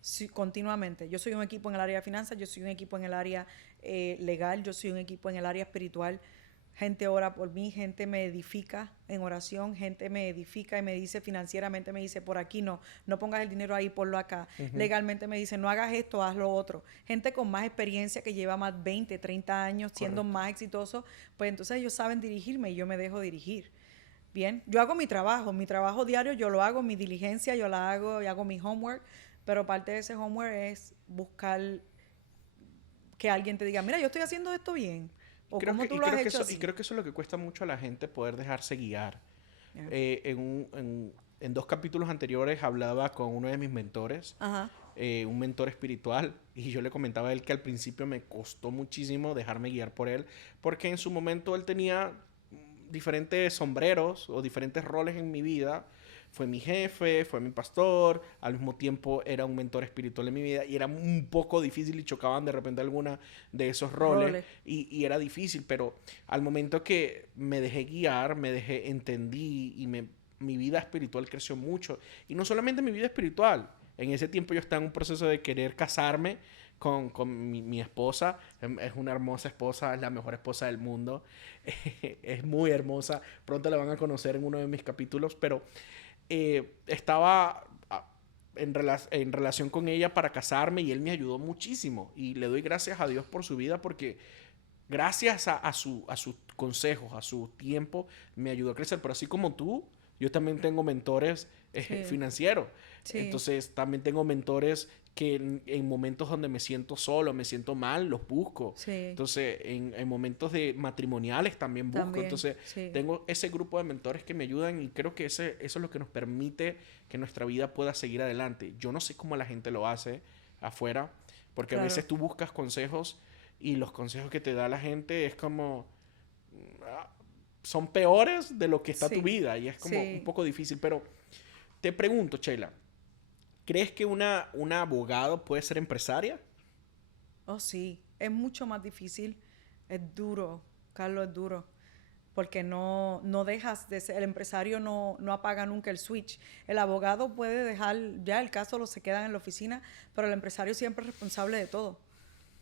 Sí, continuamente. Yo soy un equipo en el área de finanzas, yo soy un equipo en el área legal, yo soy un equipo en el área espiritual. Gente ora por mí, gente me edifica en oración, gente me edifica y me dice financieramente, me dice por aquí no pongas el dinero ahí, ponlo acá. Legalmente me dice no hagas esto, haz lo otro. Gente con más experiencia que lleva más 20, 30 años siendo más exitoso, pues entonces ellos saben dirigirme y yo me dejo dirigir. Bien, yo hago mi trabajo diario yo lo hago, mi diligencia yo la hago, y hago mi homework, pero parte de ese homework es buscar que alguien te diga, mira, yo estoy haciendo esto bien. O cómo tú lo has hecho así. Y creo que eso es lo que cuesta mucho a la gente, poder dejarse guiar. Yeah. En 2 capítulos anteriores hablaba con uno de mis mentores, un mentor espiritual, y yo le comentaba a él que al principio me costó muchísimo dejarme guiar por él, porque en su momento él tenía diferentes sombreros o diferentes roles en mi vida. Fue mi jefe, fue mi pastor, al mismo tiempo era un mentor espiritual en mi vida y era un poco difícil y chocaban de repente alguna de esos roles. Y era difícil, pero al momento que me dejé guiar, entendí y mi vida espiritual creció mucho. Y no solamente mi vida espiritual, en ese tiempo yo estaba en un proceso de querer casarme con mi esposa. Es una hermosa esposa, es la mejor esposa del mundo. Es muy hermosa, pronto la van a conocer en uno de mis capítulos, pero estaba en relación con ella para casarme y él me ayudó muchísimo y le doy gracias a Dios por su vida, porque gracias a sus consejos, a su tiempo, me ayudó a crecer. Pero así como tú, yo también tengo mentores financieros. Entonces también tengo mentores que en momentos donde me siento solo, me siento mal, los busco. Entonces, en momentos de matrimoniales también busco. Entonces, tengo ese grupo de mentores que me ayudan y creo que eso es lo que nos permite que nuestra vida pueda seguir adelante. Yo no sé cómo la gente lo hace afuera, porque a veces tú buscas consejos y los consejos que te da la gente es como... son peores de lo que está tu vida y es como un poco difícil. Pero te pregunto, Sheila, ¿crees que una abogado puede ser empresaria? Oh, sí. Es mucho más difícil. Es duro, Carlos, es duro. Porque no dejas de ser... El empresario no apaga nunca el switch. El abogado puede dejar... Ya el caso se queda en la oficina, pero el empresario siempre es responsable de todo.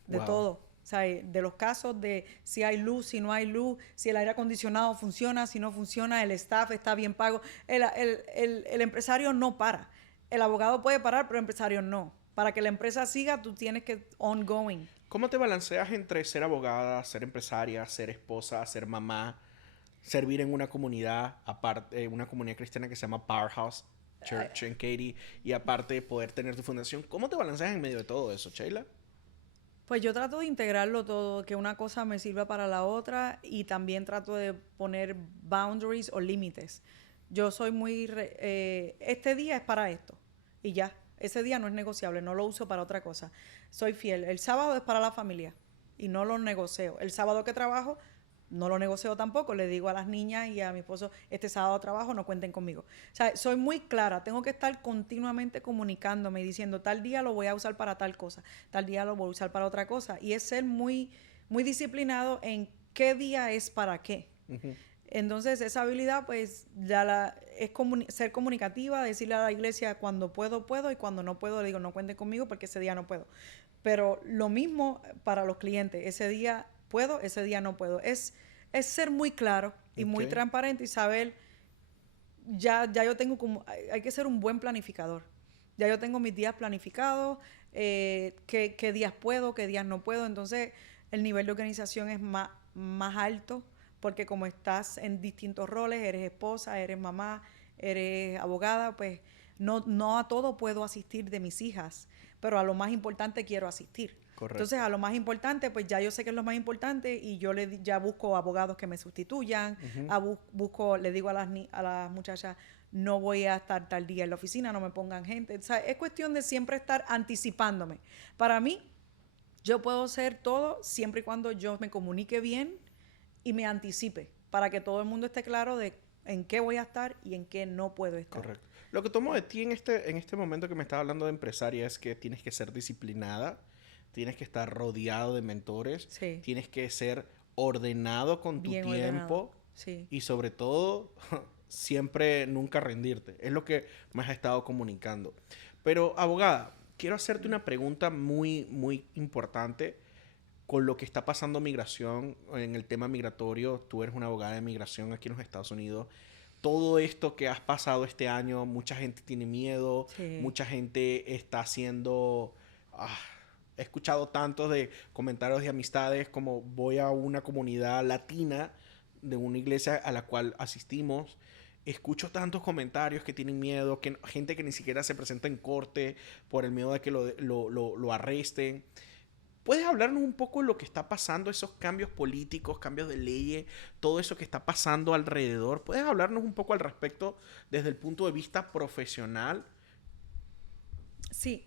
De todo. O sea, de los casos de si hay luz, si no hay luz, si el aire acondicionado funciona, si no funciona, el staff está bien pago. El empresario no para. El abogado puede parar, pero el empresario no. Para que la empresa siga, tú tienes que ongoing. ¿Cómo te balanceas entre ser abogada, ser empresaria, ser esposa, ser mamá? servir en una comunidad, aparte, una comunidad cristiana que se llama Powerhouse Church en Katy, y aparte poder tener tu fundación. ¿Cómo te balanceas en medio de todo eso, Sheila? Pues yo trato de integrarlo todo, que una cosa me sirva para la otra y también trato de poner boundaries o límites. Yo soy este día es para esto y ya. Ese día no es negociable, no lo uso para otra cosa. Soy fiel. El sábado es para la familia y no lo negocio. El sábado que trabajo no lo negocio tampoco. Le digo a las niñas y a mi esposo, este sábado trabajo, no cuenten conmigo. O sea, soy muy clara. Tengo que estar continuamente comunicándome y diciendo, tal día lo voy a usar para tal cosa, tal día lo voy a usar para otra cosa. Y es ser muy, muy disciplinado en qué día es para qué. Uh-huh. Entonces, esa habilidad, pues, es ser comunicativa, decirle a la iglesia cuando puedo, y cuando no puedo, le digo, no cuenten conmigo porque ese día no puedo. Pero lo mismo para los clientes. Ese día puedo, ese día no puedo. Es ser muy claro y muy transparente y saber, ya yo tengo hay que ser un buen planificador. Ya yo tengo mis días planificados, qué días puedo, qué días no puedo. Entonces, el nivel de organización es más alto porque como estás en distintos roles, eres esposa, eres mamá, eres abogada, pues no a todo puedo asistir de mis hijas, pero a lo más importante quiero asistir. Correcto. Entonces, a lo más importante, pues ya yo sé que es lo más importante y yo ya busco abogados que me sustituyan, le digo a las muchachas, no voy a estar tal día en la oficina, no me pongan gente. O sea, es cuestión de siempre estar anticipándome. Para mí, yo puedo hacer todo siempre y cuando yo me comunique bien y me anticipe para que todo el mundo esté claro de en qué voy a estar y en qué no puedo estar. Correcto. Lo que tomo de ti en este momento que me estás hablando de empresaria es que tienes que ser disciplinada, tienes que estar rodeado de mentores, sí. Tienes que ser ordenado con tu tiempo, sí. Y sobre todo, siempre nunca rendirte. Es lo que me has estado comunicando. Pero, abogada, quiero hacerte una pregunta muy, muy importante con lo que está pasando migración, en el tema migratorio. Tú eres una abogada de migración aquí en los Estados Unidos. Todo esto que has pasado este año, mucha gente tiene miedo, sí. Mucha gente está haciendo... he escuchado tantos de comentarios de amistades como voy a una comunidad latina de una iglesia a la cual asistimos. Escucho tantos comentarios que tienen miedo, que gente que ni siquiera se presenta en corte por el miedo de que lo arresten. ¿Puedes hablarnos un poco de lo que está pasando, esos cambios políticos, cambios de leyes, todo eso que está pasando alrededor? ¿Puedes hablarnos un poco al respecto desde el punto de vista profesional? Sí.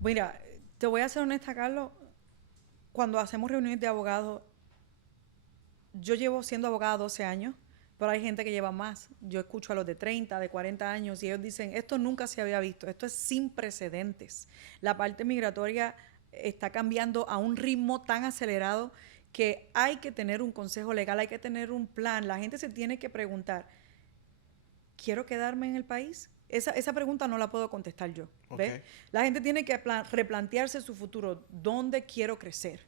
Mira, te voy a ser honesta, Carlos. Cuando hacemos reuniones de abogados, yo llevo siendo abogada 12 años, pero hay gente que lleva más. Yo escucho a los de 30, de 40 años y ellos dicen, esto nunca se había visto, esto es sin precedentes. La parte migratoria está cambiando a un ritmo tan acelerado que hay que tener un consejo legal, hay que tener un plan. La gente se tiene que preguntar, ¿quiero quedarme en el país? Esa pregunta no la puedo contestar yo. ¿Ves? Okay. La gente tiene que replantearse su futuro, dónde quiero crecer.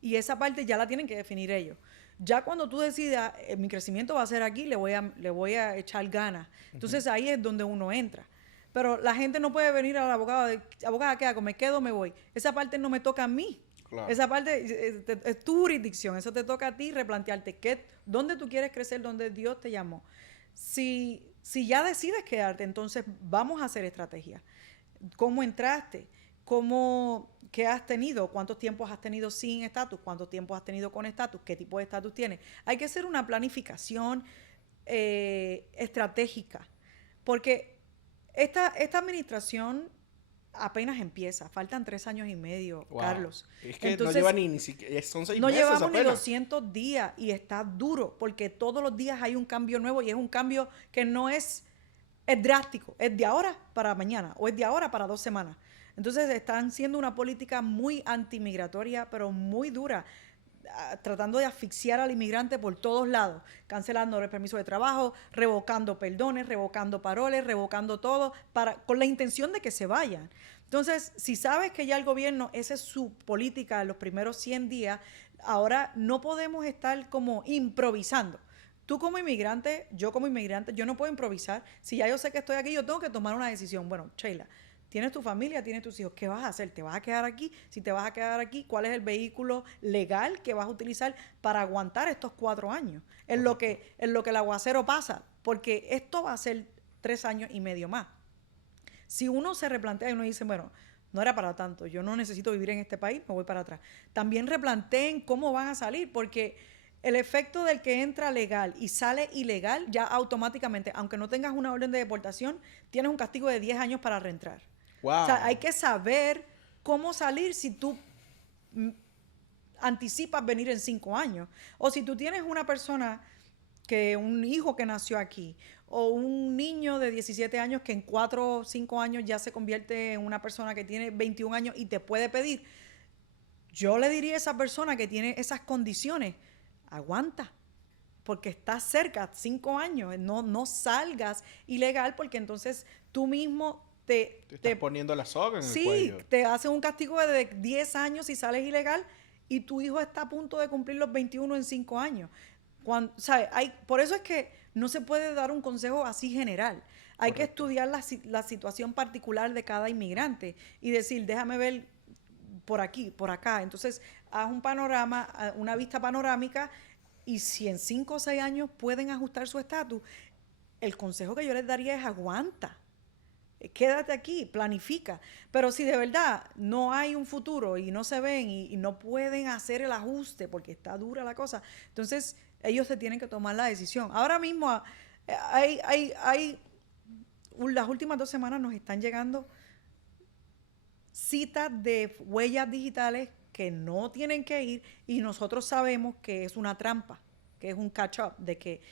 Y esa parte ya la tienen que definir ellos. Ya cuando tú decidas, mi crecimiento va a ser aquí, le voy a echar ganas. Entonces ahí es donde uno entra. Pero la gente no puede venir al abogado de, abogada, ¿qué hago? ¿Me quedo o me voy? Esa parte no me toca a mí. Claro. Esa parte es tu jurisdicción. Eso te toca a ti replantearte dónde tú quieres crecer, dónde Dios te llamó. Si ya decides quedarte, entonces vamos a hacer estrategia. ¿Cómo entraste? ¿Qué has tenido? ¿Cuántos tiempos has tenido sin estatus? ¿Cuántos tiempos has tenido con estatus? ¿Qué tipo de estatus tienes? Hay que hacer una planificación estratégica. Porque esta administración apenas empieza. Faltan 3 años y medio, wow. Carlos. Es que entonces, no lleva ni siquiera, son 6 meses no llevamos apenas. ni 200 días y está duro porque todos los días hay un cambio nuevo y es un cambio que no es drástico. Es de ahora para mañana o es de ahora para 2 semanas. Entonces están siendo una política muy antimigratoria, pero muy dura, tratando de asfixiar al inmigrante por todos lados, cancelando el permiso de trabajo, revocando perdones, revocando paroles, revocando todo, con la intención de que se vayan. Entonces, si sabes que ya el gobierno, esa es su política en los primeros 100 días, ahora no podemos estar como improvisando. Tú como inmigrante, yo como inmigrante, yo no puedo improvisar. Si ya yo sé que estoy aquí, yo tengo que tomar una decisión. Bueno, Sheila, tienes tu familia, tienes tus hijos. ¿Qué vas a hacer? ¿Te vas a quedar aquí? Si te vas a quedar aquí, ¿cuál es el vehículo legal que vas a utilizar para aguantar estos 4 años? En lo que el aguacero pasa, porque esto va a ser 3 años y medio más. Si uno se replantea y uno dice, bueno, no era para tanto, yo no necesito vivir en este país, me voy para atrás. También replanteen cómo van a salir, porque el efecto del que entra legal y sale ilegal, ya automáticamente, aunque no tengas una orden de deportación, tienes un castigo de 10 años para reentrar. Wow. O sea, hay que saber cómo salir si tú anticipas venir en 5 años. O si tú tienes una persona un hijo que nació aquí, o un niño de 17 años que en 4 o 5 años ya se convierte en una persona que tiene 21 años y te puede pedir, yo le diría a esa persona que tiene esas condiciones, aguanta, porque estás cerca, 5 años, no salgas ilegal, porque entonces tú mismo te estás poniendo la soga en el cuello. Sí, te hacen un castigo de 10 años si sales ilegal y tu hijo está a punto de cumplir los 21 en 5 años. ¿Sabe? Por eso es que no se puede dar un consejo así general. Hay que estudiar la situación particular de cada inmigrante y decir, déjame ver por aquí, por acá. Entonces, haz un panorama, una vista panorámica, y si en 5 o 6 años pueden ajustar su estatus, el consejo que yo les daría es aguanta. Quédate aquí, planifica. Pero si de verdad no hay un futuro y no se ven y no pueden hacer el ajuste porque está dura la cosa, entonces ellos se tienen que tomar la decisión. Ahora mismo las últimas 2 semanas nos están llegando citas de huellas digitales que no tienen que ir, y nosotros sabemos que es una trampa, que es un catch-up, de que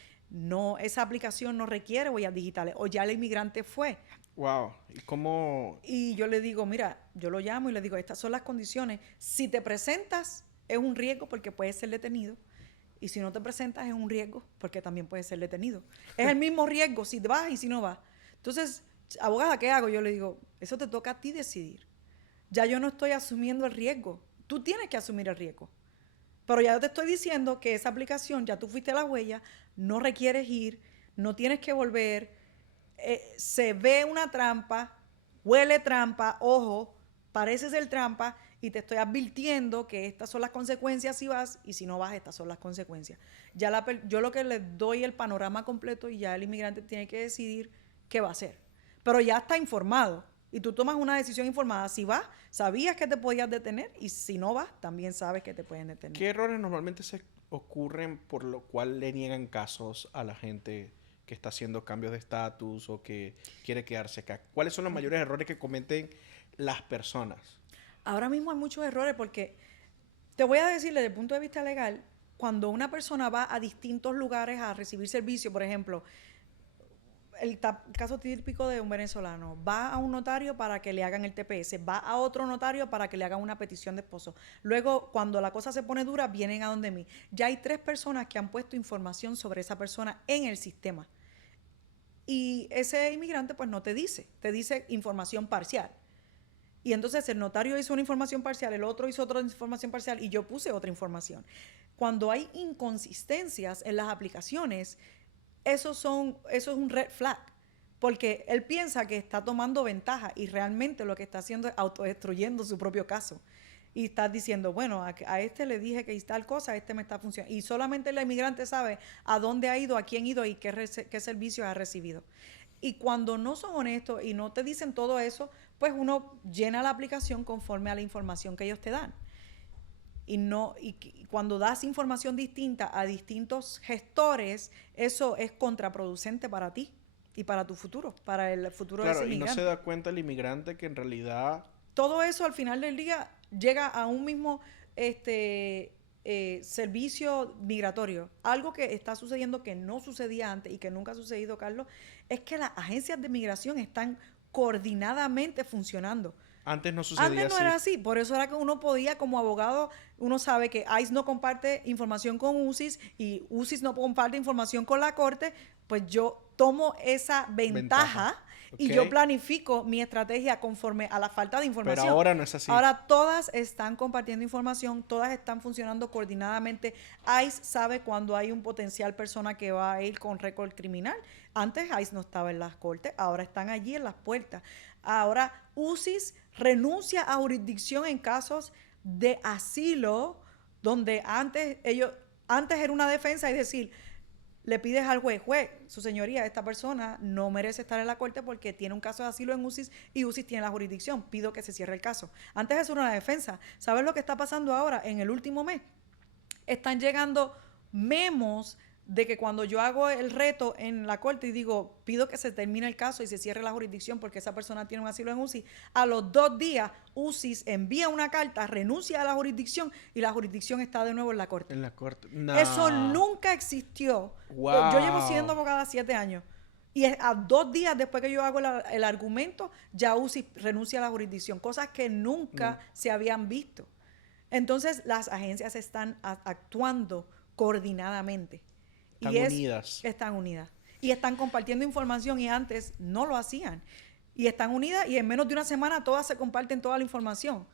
esa aplicación no requiere huellas digitales, o ya el inmigrante fue. Wow. ¿Y cómo? Y yo le digo, mira, yo lo llamo y le digo, estas son las condiciones. Si te presentas, es un riesgo porque puedes ser detenido. Y si no te presentas, es un riesgo porque también puedes ser detenido. Es el mismo riesgo si vas y si no vas. Entonces, abogada, ¿qué hago? Yo le digo, eso te toca a ti decidir. Ya yo no estoy asumiendo el riesgo. Tú tienes que asumir el riesgo. Pero ya te estoy diciendo que esa aplicación, ya tú fuiste a la huella, no requieres ir, no tienes que volver. Se ve una trampa, huele trampa, ojo, parece ser trampa, y te estoy advirtiendo que estas son las consecuencias si vas, y si no vas, estas son las consecuencias. Yo lo que les doy el panorama completo y ya el inmigrante tiene que decidir qué va a hacer. Pero ya está informado y tú tomas una decisión informada. Si vas, sabías que te podías detener, y si no vas, también sabes que te pueden detener. ¿Qué errores normalmente se ocurren por lo cual le niegan casos a la gente que está haciendo cambios de estatus o que quiere quedarse acá? ¿Cuáles son los mayores errores que cometen las personas? Ahora mismo hay muchos errores porque, te voy a decir desde el punto de vista legal, cuando una persona va a distintos lugares a recibir servicio, por ejemplo, el caso típico de un venezolano, va a un notario para que le hagan el TPS, va a otro notario para que le hagan una petición de esposo. Luego, cuando la cosa se pone dura, vienen a donde mí. Ya hay 3 personas que han puesto información sobre esa persona en el sistema. Y ese inmigrante pues no te dice información parcial. Y entonces el notario hizo una información parcial, el otro hizo otra información parcial y yo puse otra información. Cuando hay inconsistencias en las aplicaciones, eso es un red flag, porque él piensa que está tomando ventaja y realmente lo que está haciendo es autodestruyendo su propio caso. Y estás diciendo, bueno, a este le dije que hice tal cosa, a este me está funcionando. Y solamente el inmigrante sabe a dónde ha ido, a quién ha ido y qué servicios ha recibido. Y cuando no son honestos y no te dicen todo eso, pues uno llena la aplicación conforme a la información que ellos te dan. Y cuando das información distinta a distintos gestores, eso es contraproducente para ti y para tu futuro, para el futuro de ese inmigrante. Claro, y no se da cuenta el inmigrante que en realidad todo eso al final del día llega a un mismo servicio migratorio. Algo que está sucediendo que no sucedía antes y que nunca ha sucedido, Carlos, es que las agencias de migración están coordinadamente funcionando. Antes no sucedía así. Antes no era así. Por eso era que uno podía, como abogado, uno sabe que ICE no comparte información con UCIS y UCIS no comparte información con la corte. Pues yo tomo esa ventaja. Y yo planifico mi estrategia conforme a la falta de información. Pero ahora no es así. Ahora todas están compartiendo información, todas están funcionando coordinadamente. ICE sabe cuando hay un potencial persona que va a ir con récord criminal. Antes ICE no estaba en las cortes, ahora están allí en las puertas. Ahora, UCIS renuncia a jurisdicción en casos de asilo, donde antes era una defensa y decir, le pides al juez, su señoría, esta persona no merece estar en la corte porque tiene un caso de asilo en UCIS y UCIS tiene la jurisdicción, pido que se cierre el caso. Antes eso era una defensa. ¿Sabes lo que está pasando ahora? En el último mes están llegando memos de que cuando yo hago el reto en la corte y digo, pido que se termine el caso y se cierre la jurisdicción porque esa persona tiene un asilo en UCIS, a los 2 días UCIS envía una carta, renuncia a la jurisdicción y la jurisdicción está de nuevo en la corte. En la corte. No. Eso nunca existió. Wow. Yo llevo siendo abogada 7 años. Y a 2 días después que yo hago el argumento, ya UCIS renuncia a la jurisdicción. Cosas que nunca se habían visto. Entonces, las agencias están actuando coordinadamente. Están unidas. Están unidas. Y están compartiendo información y antes no lo hacían. Y están unidas y en menos de una semana todas se comparten toda la información.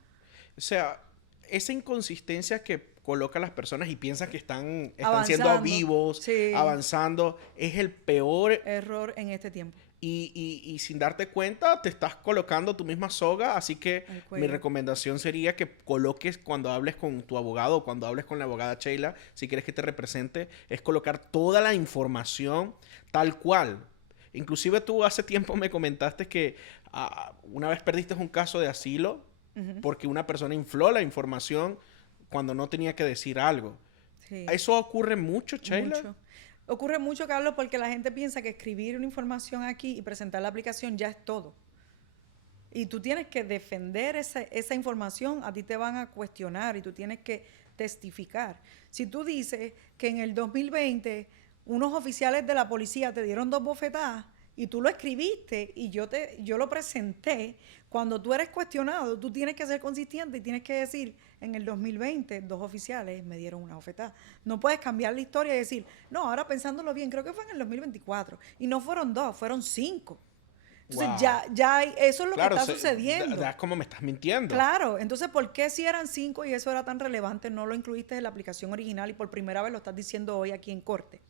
O sea, esa inconsistencia que coloca a las personas y piensan que están Avanzando, siendo vivos, sí. avanzando, es el peor error en este tiempo. Y sin darte cuenta te estás colocando tu misma soga, así que mi recomendación sería que coloques cuando hables con tu abogado o cuando hables con la abogada Sheila, si quieres que te represente, es colocar toda la información tal cual. Inclusive tú hace tiempo me comentaste que una vez perdiste un caso de asilo porque una persona infló la información cuando no tenía que decir algo. Sí. ¿Eso ocurre mucho, Sheila? Mucho. Ocurre mucho, Carlos, porque la gente piensa que escribir una información aquí y presentar la aplicación ya es todo. Y tú tienes que defender esa información, a ti te van a cuestionar y tú tienes que testificar. Si tú dices que en el 2020 unos oficiales de la policía te dieron 2 bofetadas y tú lo escribiste y yo lo presenté, cuando tú eres cuestionado, tú tienes que ser consistente y tienes que decir, en el 2020, 2 oficiales me dieron una bofetada. No puedes cambiar la historia y decir, no, ahora pensándolo bien, creo que fue en el 2024. Y no fueron 2, fueron 5. Entonces, wow. Eso es lo que está sucediendo. Es como me estás mintiendo. Claro. Entonces, ¿por qué si eran 5 y eso era tan relevante, no lo incluiste en la aplicación original y por primera vez lo estás diciendo hoy aquí en corte?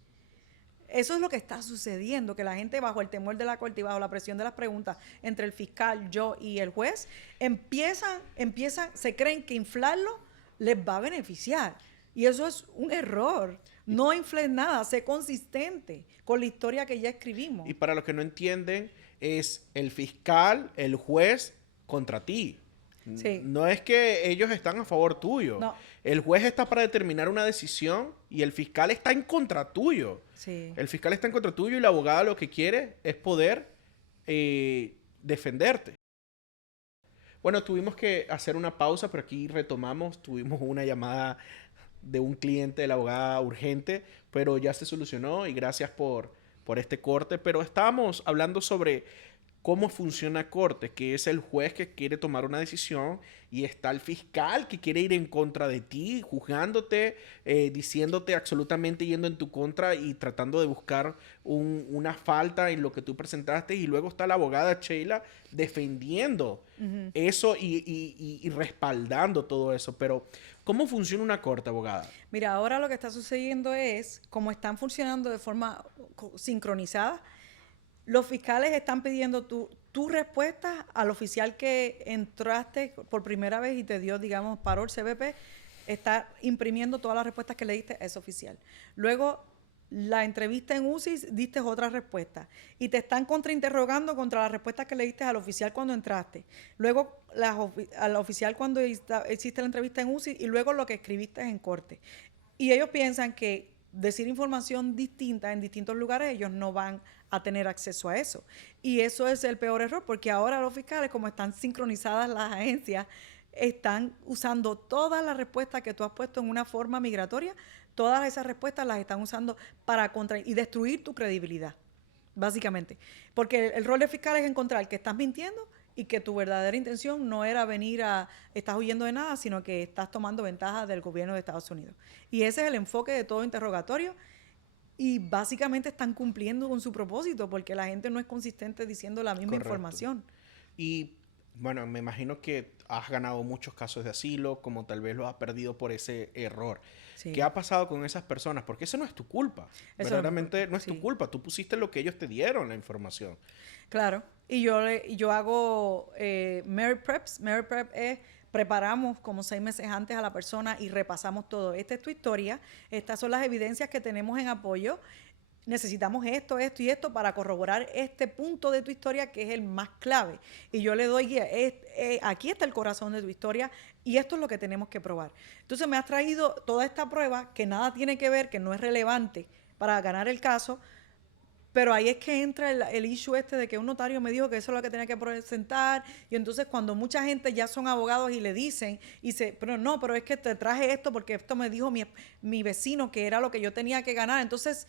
Eso es lo que está sucediendo, que la gente bajo el temor de la corte y bajo la presión de las preguntas entre el fiscal, yo y el juez, se creen que inflarlo les va a beneficiar. Y eso es un error. No infles nada, sé consistente con la historia que ya escribimos. Y para los que no entienden, es el fiscal, el juez contra ti. Sí. No es que ellos están a favor tuyo. No. El juez está para determinar una decisión y el fiscal está en contra tuyo. Sí. El fiscal está en contra tuyo y la abogada lo que quiere es poder defenderte. Bueno, tuvimos que hacer una pausa, pero aquí retomamos. Tuvimos una llamada de un cliente de la abogada urgente, pero ya se solucionó y gracias por este corte. Pero estábamos hablando sobre cómo funciona corte, que es el juez que quiere tomar una decisión y está el fiscal que quiere ir en contra de ti, juzgándote, diciéndote absolutamente yendo en tu contra y tratando de buscar una falta en lo que tú presentaste, y luego está la abogada Sheila defendiendo eso y respaldando todo eso. Pero ¿cómo funciona una corte, abogada? Mira, ahora lo que está sucediendo es, como están funcionando de forma sincronizada, los fiscales están pidiendo tu respuesta al oficial que entraste por primera vez y te dio, digamos, parol CBP, está imprimiendo todas las respuestas que le diste a ese oficial. Luego, la entrevista en UCIS, diste otra respuesta y te están contrainterrogando contra las respuestas que le diste al oficial cuando entraste. Luego, al oficial cuando hiciste la entrevista en UCIS y luego lo que escribiste en corte. Y ellos piensan que decir información distinta en distintos lugares, ellos no van a tener acceso a eso. Y eso es el peor error, porque ahora los fiscales, como están sincronizadas las agencias, están usando todas las respuestas que tú has puesto en una forma migratoria, todas esas respuestas las están usando para y destruir tu credibilidad, básicamente. Porque el rol del fiscal es encontrar que estás mintiendo y que tu verdadera intención no era estás huyendo de nada, sino que estás tomando ventaja del gobierno de Estados Unidos. Y ese es el enfoque de todo interrogatorio. Y básicamente están cumpliendo con su propósito porque la gente no es consistente diciendo la misma información. Y bueno, me imagino que has ganado muchos casos de asilo, como tal vez los has perdido por ese error. ¿Qué Sí, ha pasado con esas personas? Porque eso no es tu culpa. eso no es mi culpa. Verdaderamente no es tu Sí. culpa. Tú pusiste lo que ellos te dieron, la información. Claro, yo hago Merit Preps. Merit Prep es preparamos como 6 meses antes a la persona y repasamos todo. Esta es tu historia, estas son las evidencias que tenemos en apoyo. Necesitamos esto, esto y esto para corroborar este punto de tu historia que es el más clave. Y yo le doy guía. Aquí está el corazón de tu historia y esto es lo que tenemos que probar. Entonces me has traído toda esta prueba que nada tiene que ver, que no es relevante para ganar el caso, pero ahí es que entra el issue este de que un notario me dijo que eso es lo que tenía que presentar. Y entonces cuando mucha gente ya son abogados y le dicen, pero no, pero es que te traje esto porque esto me dijo mi vecino que era lo que yo tenía que ganar. Entonces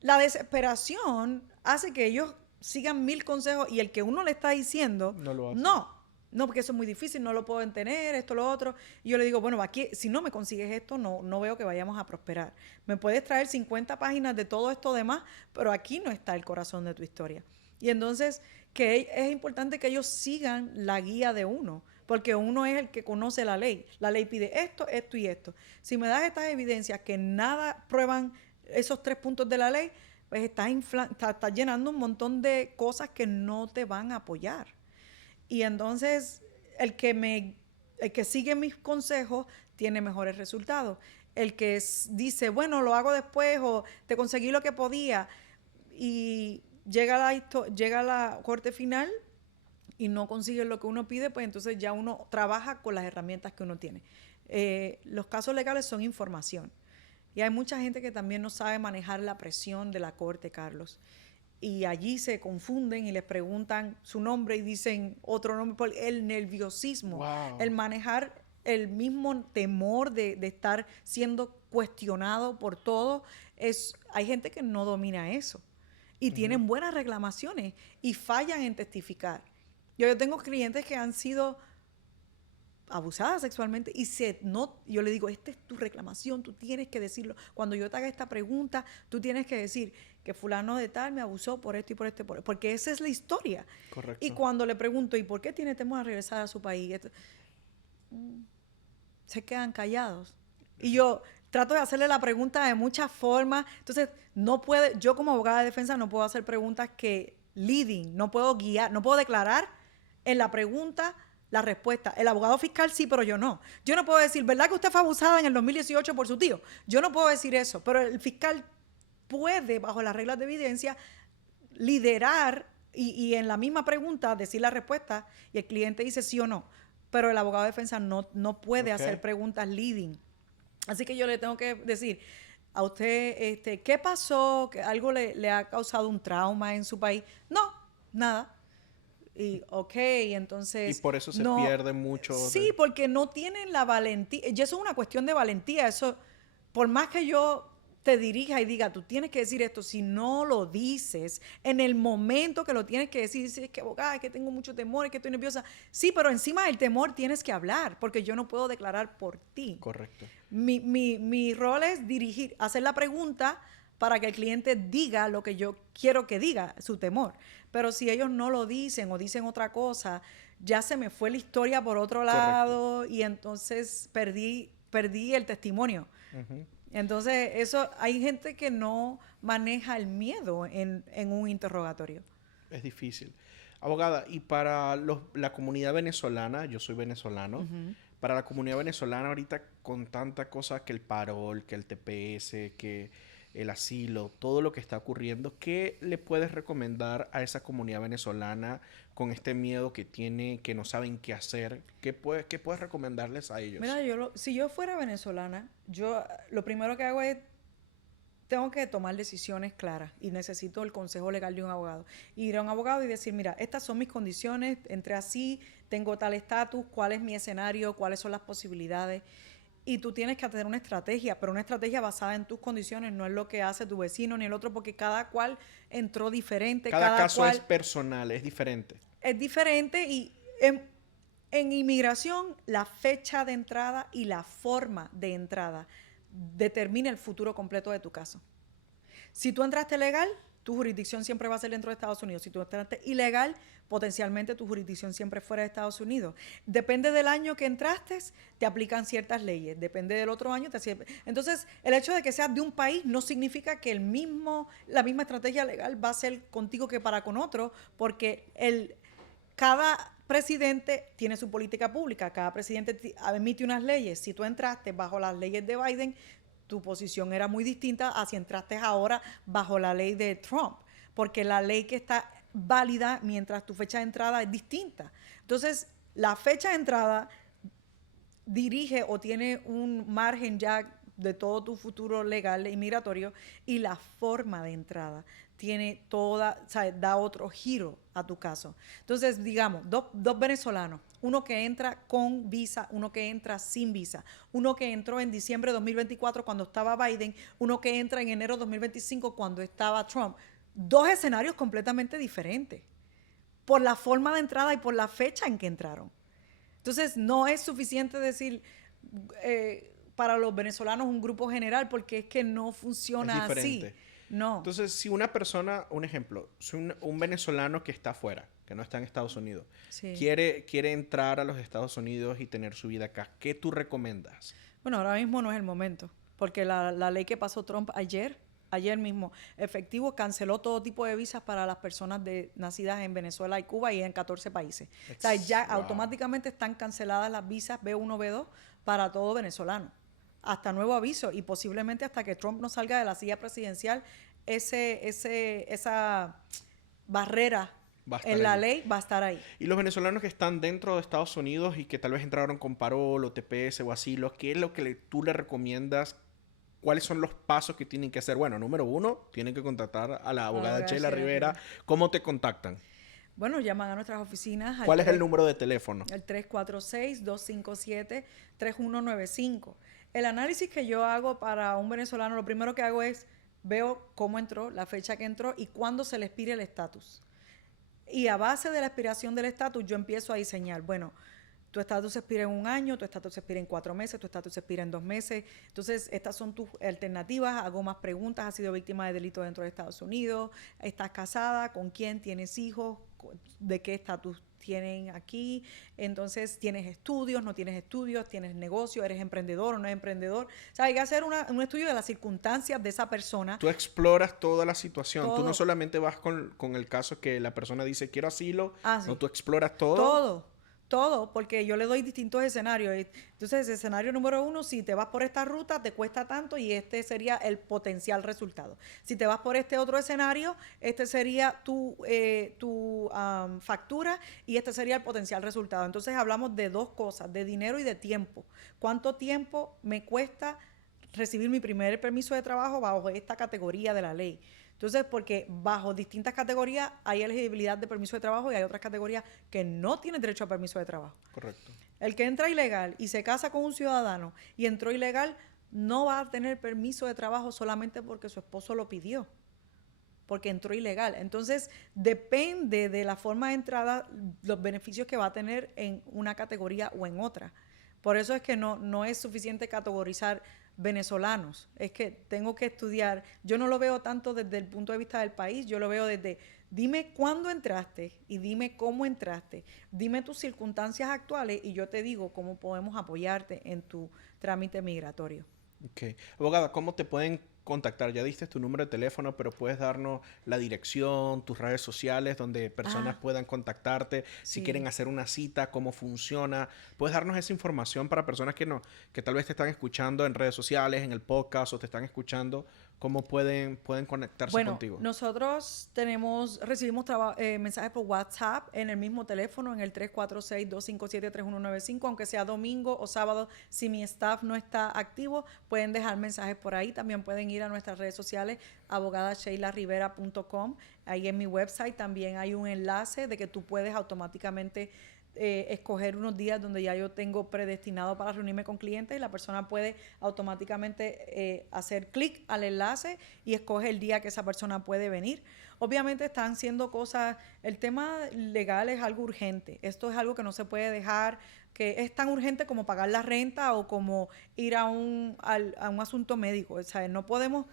la desesperación hace que ellos sigan 1000 consejos y el que uno le está diciendo, No lo hacen. no, porque eso es muy difícil, no lo puedo tener, esto, lo otro. Y yo le digo, bueno, aquí, si no me consigues esto, no veo que vayamos a prosperar. Me puedes traer 50 páginas de todo esto demás, pero aquí no está el corazón de tu historia. Y entonces, que es importante que ellos sigan la guía de uno, porque uno es el que conoce la ley. La ley pide esto, esto y esto. Si me das estas evidencias que nada prueban esos 3 puntos de la ley, pues estás llenando un montón de cosas que no te van a apoyar. Y entonces el que sigue mis consejos tiene mejores resultados. El que dice, bueno, lo hago después o te conseguí lo que podía y llega a la corte final y no consigue lo que uno pide, pues entonces ya uno trabaja con las herramientas que uno tiene. Los casos legales son información. Y hay mucha gente que también no sabe manejar la presión de la corte, Carlos. Y allí se confunden y les preguntan su nombre y dicen otro nombre por el nerviosismo, Wow. el manejar el mismo temor de estar siendo cuestionado por todo. Hay gente que no domina eso y tienen buenas reclamaciones y fallan en testificar. Yo tengo clientes que han sido abusada sexualmente y yo le digo, esta es tu reclamación, tú tienes que decirlo. Cuando yo te haga esta pregunta, tú tienes que decir que fulano de tal me abusó por esto y por esto, porque esa es la historia. Correcto. Y cuando le pregunto, ¿y por qué tiene temor a regresar a su país? Se quedan callados. Y yo trato de hacerle la pregunta de muchas formas. Entonces, yo como abogada de defensa no puedo hacer preguntas no puedo guiar, no puedo declarar en la pregunta la respuesta. El abogado fiscal sí, pero yo no. Yo no puedo decir, ¿verdad que usted fue abusada en el 2018 por su tío? Yo no puedo decir eso, pero el fiscal puede, bajo las reglas de evidencia, liderar y en la misma pregunta decir la respuesta y el cliente dice sí o no. Pero el abogado de defensa no puede hacer preguntas leading. Así que yo le tengo que decir a usted, ¿qué pasó? ¿Que algo le ha causado un trauma en su país? No, nada. Y entonces... Y por eso se no, pierde mucho. Sí, porque no tienen la valentía. Y eso es una cuestión de valentía. Eso, por más que yo te dirija y diga, tú tienes que decir esto, si no lo dices, en el momento que lo tienes que decir, dices que abogada, es que tengo mucho temor, es que estoy nerviosa. Sí, pero encima del temor tienes que hablar, porque yo no puedo declarar por ti. Correcto. Mi rol es hacer la pregunta para que el cliente diga lo que yo quiero que diga, su temor. Pero si ellos no lo dicen o dicen otra cosa, ya se me fue la historia por otro lado y entonces perdí el testimonio. Entonces, hay gente que no maneja el miedo en un interrogatorio. Es difícil. Abogada, y para la comunidad venezolana, yo soy venezolano, para la comunidad venezolana ahorita con tanta cosa que el parol, que el TPS, que el asilo, todo lo que está ocurriendo, ¿qué le puedes recomendar a esa comunidad venezolana con este miedo que tiene, que no saben qué hacer? ¿Qué puedes recomendarles a ellos? Mira, si yo fuera venezolana, lo primero que hago es, tengo que tomar decisiones claras y necesito el consejo legal de un abogado. Ir a un abogado y decir, mira, estas son mis condiciones, entré así, tengo tal estatus, cuál es mi escenario, cuáles son las posibilidades. Y tú tienes que tener una estrategia, pero una estrategia basada en tus condiciones, no es lo que hace tu vecino ni el otro, porque cada cual entró diferente. Cada caso es personal, es diferente. Es diferente y en inmigración la fecha de entrada y la forma de entrada determina el futuro completo de tu caso. Si tú entraste legal, tu jurisdicción siempre va a ser dentro de Estados Unidos. Si tú entraste ilegal, potencialmente tu jurisdicción siempre es fuera de Estados Unidos. Depende del año que entraste, te aplican ciertas leyes. Depende del otro año. Entonces, el hecho de que seas de un país no significa que la misma estrategia legal va a ser contigo que para con otro, porque cada presidente tiene su política pública, cada presidente emite unas leyes. Si tú entraste bajo las leyes de Biden, tu posición era muy distinta a si entraste ahora bajo la ley de Trump, porque la ley que está válida mientras tu fecha de entrada es distinta. Entonces, la fecha de entrada dirige o tiene un margen ya de todo tu futuro legal e inmigratorio, y la forma de entrada tiene da otro giro a tu caso. Entonces, digamos, dos venezolanos, uno que entra con visa, uno que entra sin visa, uno que entró en diciembre de 2024 cuando estaba Biden, uno que entra en enero de 2025 cuando estaba Trump. Dos escenarios completamente diferentes por la forma de entrada y por la fecha en que entraron. Entonces, no es suficiente decir para los venezolanos un grupo general, porque es que no funciona así. No. Entonces, si una persona, un ejemplo, si un venezolano que está afuera, que no está en Estados Unidos, Sí. quiere entrar a los Estados Unidos y tener su vida acá, ¿qué tú recomiendas? Bueno, ahora mismo no es el momento, porque la ley que pasó Trump ayer mismo, efectivo, canceló todo tipo de visas para las personas nacidas en Venezuela y Cuba y en 14 países. O sea, ya automáticamente están canceladas las visas B1, B2 para todo venezolano, hasta nuevo aviso, y posiblemente hasta que Trump no salga de la silla presidencial, esa barrera en la ley va a estar ahí. Y los venezolanos que están dentro de Estados Unidos y que tal vez entraron con parol o TPS o asilo, ¿qué es lo que tú le recomiendas? ¿Cuáles son los pasos que tienen que hacer? Bueno, número uno, tienen que contactar a la abogada Sheila Rivera. ¿Cómo te contactan? Bueno, llaman a nuestras oficinas. ¿Cuál es el número de teléfono? El 346-257-3195. El análisis que yo hago para un venezolano, lo primero que hago es veo cómo entró, la fecha que entró y cuándo se le expire el estatus. Y a base de la expiración del estatus, yo empiezo a diseñar, bueno, tu estatus expira en 1 año, tu estatus expira en 4 meses, tu estatus expira en 2 meses. Entonces, estas son tus alternativas. Hago más preguntas. ¿Has sido víctima de delito dentro de Estados Unidos? ¿Estás casada? ¿Con quién? ¿Tienes hijos? ¿De qué estatus tienen aquí? Entonces, ¿tienes estudios? ¿No tienes estudios? ¿Tienes negocio? ¿Eres emprendedor o no eres emprendedor? O sea, hay que hacer un estudio de las circunstancias de esa persona. Tú exploras toda la situación. Todo. Tú no solamente vas con el caso que la persona dice quiero asilo. Sí. No, tú exploras todo. Todo, porque yo le doy distintos escenarios. Entonces, escenario número 1, si te vas por esta ruta, te cuesta tanto y este sería el potencial resultado. Si te vas por este otro escenario, este sería tu factura y este sería el potencial resultado. Entonces, hablamos de dos cosas, de dinero y de tiempo. ¿Cuánto tiempo me cuesta recibir mi primer permiso de trabajo bajo esta categoría de la ley? Entonces, porque bajo distintas categorías hay elegibilidad de permiso de trabajo y hay otras categorías que no tienen derecho a permiso de trabajo. Correcto. El que entra ilegal y se casa con un ciudadano y entró ilegal no va a tener permiso de trabajo solamente porque su esposo lo pidió, porque entró ilegal. Entonces, depende de la forma de entrada los beneficios que va a tener en una categoría o en otra. Por eso es que no es suficiente categorizar venezolanos, es que tengo que estudiar. Yo no lo veo tanto desde el punto de vista del país, yo lo veo desde dime cuándo entraste y dime cómo entraste, dime tus circunstancias actuales y yo te digo cómo podemos apoyarte en tu trámite migratorio. Ok. Abogada, ¿cómo te pueden contactar? Ya diste tu número de teléfono, pero puedes darnos la dirección, tus redes sociales, donde personas puedan contactarte, si quieren hacer una cita, cómo funciona. Puedes darnos esa información para personas que tal vez te están escuchando en redes sociales, en el podcast o te están escuchando. ¿Cómo pueden conectarse contigo? Nosotros recibimos mensajes por WhatsApp en el mismo teléfono, en el 346-257-3195, aunque sea domingo o sábado. Si mi staff no está activo, pueden dejar mensajes por ahí. También pueden ir a nuestras redes sociales, abogadasheilarivera.com. Ahí en mi website también hay un enlace de que tú puedes automáticamente escoger unos días donde ya yo tengo predestinado para reunirme con clientes y la persona puede automáticamente hacer clic al enlace y escoge el día que esa persona puede venir. Obviamente están siendo cosas, el tema legal es algo urgente, esto es algo que no se puede dejar, que es tan urgente como pagar la renta o como ir a un asunto médico, o sea, no podemos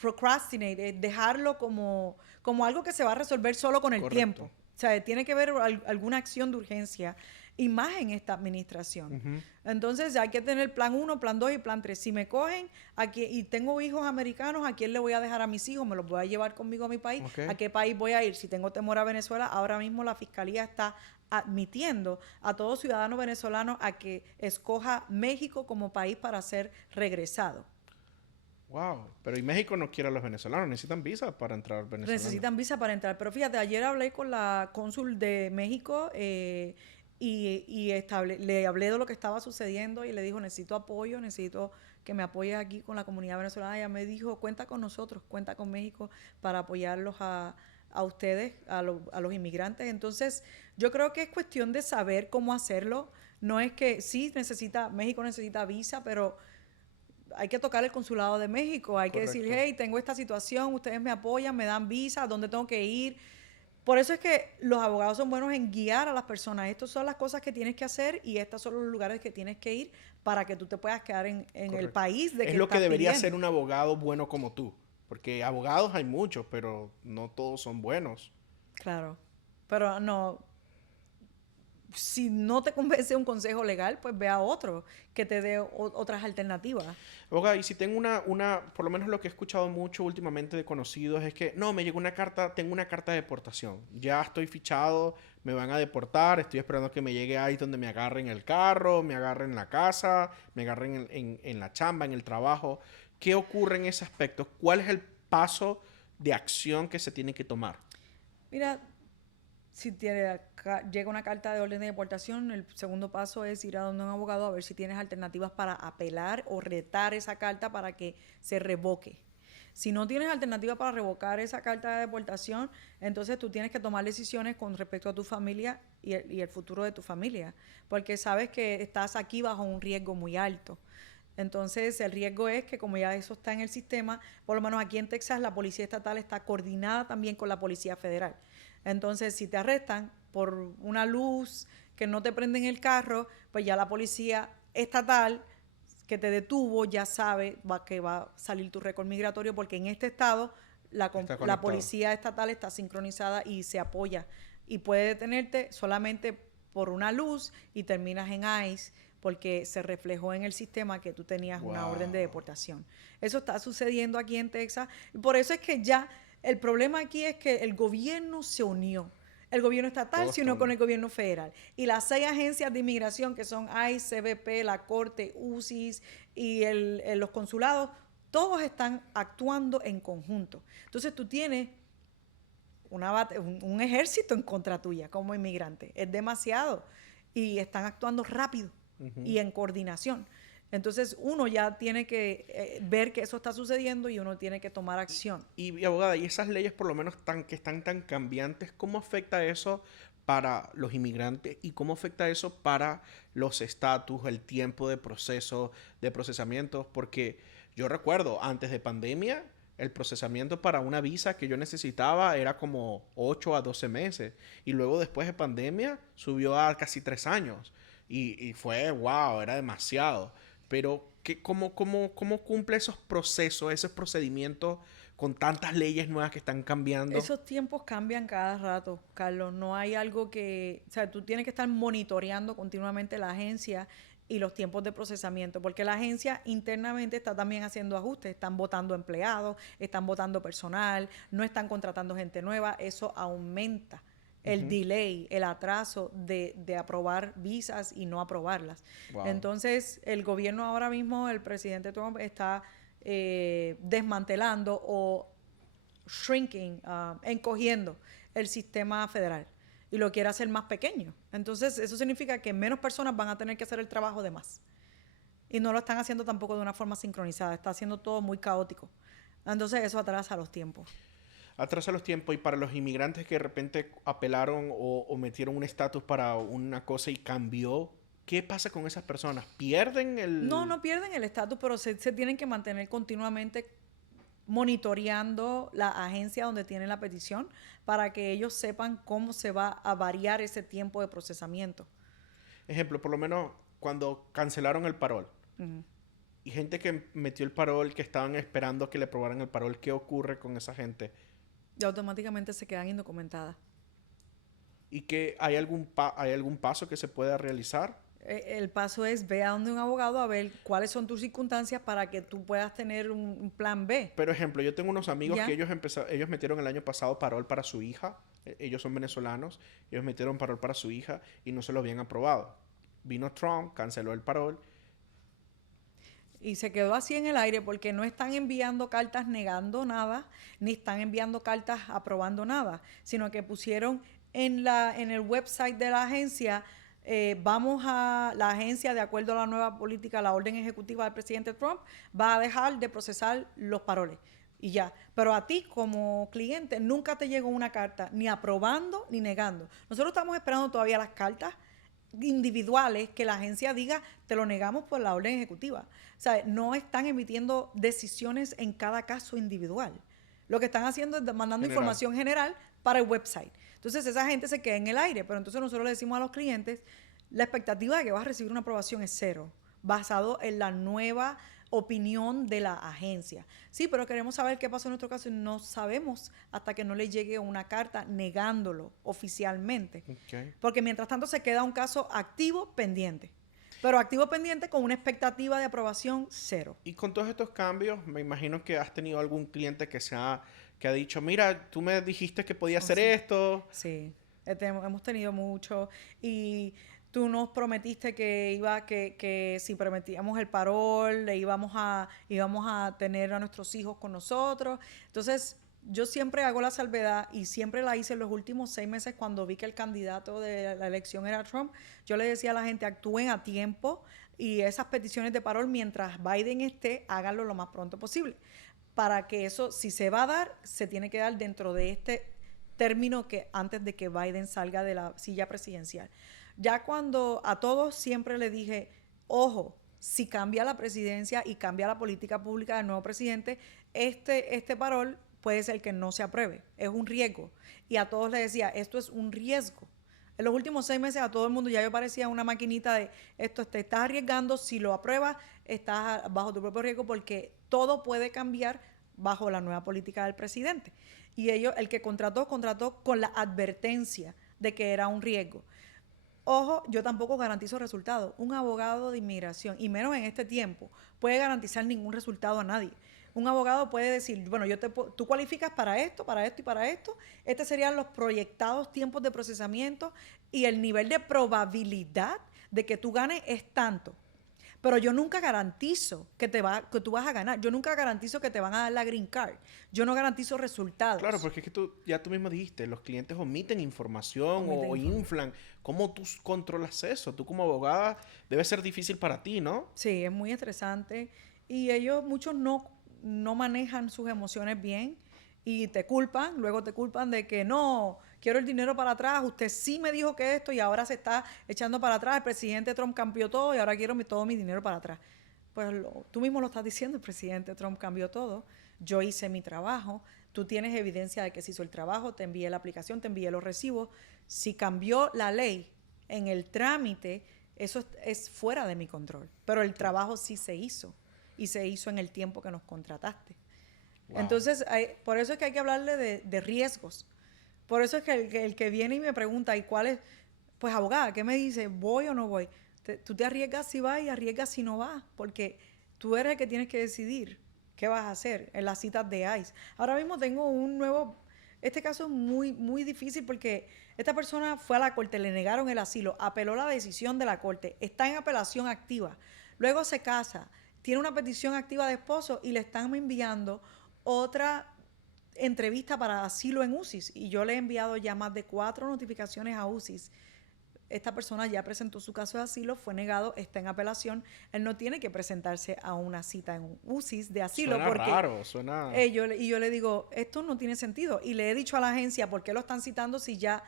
procrastinate, es dejarlo como algo que se va a resolver solo con el Correcto. tiempo. O sea, tiene que haber alguna acción de urgencia y más en esta administración. Entonces hay que tener plan 1, plan 2 y plan 3. Si me cogen aquí y tengo hijos americanos, ¿a quién le voy a dejar a mis hijos? ¿Me los voy a llevar conmigo a mi país? Ok. ¿A qué país voy a ir? Si tengo temor a Venezuela, ahora mismo la Fiscalía está admitiendo a todo ciudadano venezolano a que escoja México como país para ser regresado. Wow. Pero y México no quiere a los venezolanos, necesitan visa para entrar venezolanos. Necesitan visa para entrar. Pero fíjate, ayer hablé con la cónsul de México le hablé de lo que estaba sucediendo y le dijo, necesito apoyo, necesito que me apoyes aquí con la comunidad venezolana. Ella me dijo, cuenta con nosotros, cuenta con México para apoyarlos a ustedes, a los inmigrantes. Entonces, yo creo que es cuestión de saber cómo hacerlo. No es que sí México necesita visa, pero hay que tocar el consulado de México, hay Correcto. que decir, hey, tengo esta situación, ustedes me apoyan, me dan visa, ¿dónde tengo que ir? Por eso es que los abogados son buenos en guiar a las personas. Estas son las cosas que tienes que hacer y estos son los lugares que tienes que ir para que tú te puedas quedar en el país de que es lo que estás debería pidiendo. ser un abogado bueno como tú. Porque abogados hay muchos, pero no todos son buenos. Claro, pero no, si no te convence un consejo legal, pues ve a otro que te dé otras alternativas. Abogada, y si tengo por lo menos lo que he escuchado mucho últimamente de conocidos es que, no, me llegó una carta, tengo una carta de deportación. Ya estoy fichado, me van a deportar, estoy esperando que me llegue ahí donde me agarren el carro, me agarren en la casa, me agarren en la chamba, en el trabajo. ¿Qué ocurre en ese aspecto? ¿Cuál es el paso de acción que se tiene que tomar? Mira, si llega una carta de orden de deportación, el segundo paso es ir a donde un abogado a ver si tienes alternativas para apelar o retar esa carta para que se revoque. Si no tienes alternativa para revocar esa carta de deportación, entonces tú tienes que tomar decisiones con respecto a tu familia y el futuro de tu familia, porque sabes que estás aquí bajo un riesgo muy alto. Entonces, el riesgo es que como ya eso está en el sistema, por lo menos aquí en Texas, la policía estatal está coordinada también con la policía federal. Entonces, si te arrestan por una luz que no te prende en el carro, pues ya la policía estatal que te detuvo ya sabe que va a salir tu récord migratorio, porque en este estado la policía estatal está sincronizada y se apoya y puede detenerte solamente por una luz y terminas en ICE porque se reflejó en el sistema que tú tenías una orden de deportación. Eso está sucediendo aquí en Texas y por eso es que ya el problema aquí es que el gobierno se unió. El gobierno estatal se unió con el gobierno federal. Y las 6 agencias de inmigración que son ICE, CBP, la Corte, UCIS y los consulados, todos están actuando en conjunto. Entonces tú tienes un ejército en contra tuya como inmigrante. Es demasiado. Y están actuando rápido y en coordinación. Entonces uno ya tiene que ver que eso está sucediendo y uno tiene que tomar acción. Y abogada, y esas leyes por lo menos que están tan cambiantes, ¿cómo afecta eso para los inmigrantes y cómo afecta eso para los estatus, el tiempo de procesamiento? Porque yo recuerdo, antes de pandemia, el procesamiento para una visa que yo necesitaba era como 8 a 12 meses. Y luego después de pandemia subió a casi 3 años. Y fue, wow, era demasiado. Pero, ¿cómo cumple esos procesos, esos procedimientos con tantas leyes nuevas que están cambiando? Esos tiempos cambian cada rato, Carlos. No hay algo que... O sea, tú tienes que estar monitoreando continuamente la agencia y los tiempos de procesamiento, porque la agencia internamente está también haciendo ajustes. Están votando empleados, están votando personal, no están contratando gente nueva. Eso aumenta el delay, el atraso de aprobar visas y no aprobarlas. Wow. Entonces, el gobierno ahora mismo, el presidente Trump está desmantelando o shrinking, encogiendo el sistema federal y lo quiere hacer más pequeño. Entonces, eso significa que menos personas van a tener que hacer el trabajo de más. Y no lo están haciendo tampoco de una forma sincronizada, está haciendo todo muy caótico. Entonces, eso atrasa los tiempos. Atrasa los tiempos y para los inmigrantes que de repente apelaron o metieron un estatus para una cosa y cambió, ¿qué pasa con esas personas? ¿Pierden el...? No pierden el estatus, pero se tienen que mantener continuamente monitoreando la agencia donde tienen la petición para que ellos sepan cómo se va a variar ese tiempo de procesamiento. Ejemplo, por lo menos cuando cancelaron el parol. Y gente que metió el parol, que estaban esperando que le aprobaran el parol, ¿qué ocurre con esa gente? Y automáticamente se quedan indocumentadas. ¿Y que hay algún paso que se pueda realizar? El paso es ve a donde un abogado a ver cuáles son tus circunstancias para que tú puedas tener un plan B. Pero ejemplo, yo tengo unos amigos ¿Ya? que ellos metieron el año pasado parol para su hija. Ellos son venezolanos. Ellos metieron parol para su hija y no se lo habían aprobado. Vino Trump, canceló el parol. Y se quedó así en el aire porque no están enviando cartas negando nada, ni están enviando cartas aprobando nada, sino que pusieron en el website de la agencia, vamos a la agencia, de acuerdo a la nueva política, la orden ejecutiva del presidente Trump, va a dejar de procesar los paroles. Y ya. Pero a ti como cliente nunca te llegó una carta ni aprobando ni negando. Nosotros estamos esperando todavía las cartas individuales que la agencia diga te lo negamos por la orden ejecutiva. O sea, no están emitiendo decisiones en cada caso individual. Lo que están haciendo es mandando información general para el website. Entonces esa gente se queda en el aire, pero entonces nosotros le decimos a los clientes, la expectativa de que vas a recibir una aprobación es cero, basado en la nueva opinión de la agencia. Sí, pero queremos saber qué pasó en nuestro caso y no sabemos hasta que no le llegue una carta negándolo oficialmente. Okay. Porque mientras tanto se queda un caso activo pendiente. Pero activo pendiente con una expectativa de aprobación cero. Y con todos estos cambios, me imagino que has tenido algún cliente que ha dicho, mira, tú me dijiste que podía hacer sí. esto. Sí, hemos tenido mucho. Y tú nos prometiste que si permitíamos el parol, íbamos a tener a nuestros hijos con nosotros. Entonces, yo siempre hago la salvedad y siempre la hice en los últimos 6 meses cuando vi que el candidato de la elección era Trump. Yo le decía a la gente, actúen a tiempo y esas peticiones de parol, mientras Biden esté, háganlo lo más pronto posible. Para que eso, si se va a dar, se tiene que dar dentro de este término que antes de que Biden salga de la silla presidencial. Ya cuando a todos siempre le dije, ojo, si cambia la presidencia y cambia la política pública del nuevo presidente, este parol puede ser que no se apruebe, es un riesgo. Y a todos les decía, esto es un riesgo. En los últimos 6 meses a todo el mundo ya yo parecía una maquinita de esto, te estás arriesgando, si lo apruebas, estás bajo tu propio riesgo porque todo puede cambiar bajo la nueva política del presidente. Y el que contrató con la advertencia de que era un riesgo. Ojo, yo tampoco garantizo resultados. Un abogado de inmigración, y menos en este tiempo, puede garantizar ningún resultado a nadie. Un abogado puede decir, bueno, tú cualificas para esto y para esto. Estos serían los proyectados tiempos de procesamiento y el nivel de probabilidad de que tú ganes es tanto. Pero yo nunca garantizo que tú vas a ganar. Yo nunca garantizo que te van a dar la green card. Yo no garantizo resultados. Claro, porque es que tú mismo dijiste, los clientes omiten información o inflan. ¿Cómo tú controlas eso? Tú como abogada debe ser difícil para ti, ¿no? Sí, es muy estresante. Y muchos no manejan sus emociones bien y luego te culpan de que no, quiero el dinero para atrás, usted sí me dijo que esto y ahora se está echando para atrás, el presidente Trump cambió todo y ahora quiero todo mi dinero para atrás. Pues tú mismo lo estás diciendo, el presidente Trump cambió todo, yo hice mi trabajo, tú tienes evidencia de que se hizo el trabajo, te envié la aplicación, te envié los recibos, si cambió la ley en el trámite, eso es fuera de mi control, pero el trabajo sí se hizo y se hizo en el tiempo que nos contrataste. Wow. Entonces, por eso es que hay que hablarle de riesgos. Por eso es que el que viene y me pregunta, ¿y cuál es? Pues, abogada, ¿qué me dice? ¿Voy o no voy? Tú te arriesgas si vas y arriesgas si no vas, porque tú eres el que tienes que decidir qué vas a hacer en las citas de ICE. Ahora mismo tengo este caso es muy, muy difícil porque esta persona fue a la corte, le negaron el asilo, apeló la decisión de la corte, está en apelación activa, luego se casa, tiene una petición activa de esposo y le están enviando otra entrevista para asilo en UCIS. Y yo le he enviado ya más de 4 notificaciones a UCIS. Esta persona ya presentó su caso de asilo, fue negado, está en apelación. Él no tiene que presentarse a una cita en UCIS de asilo. Suena porque raro, suena... yo le digo, esto no tiene sentido. Y le he dicho a la agencia, ¿por qué lo están citando si ya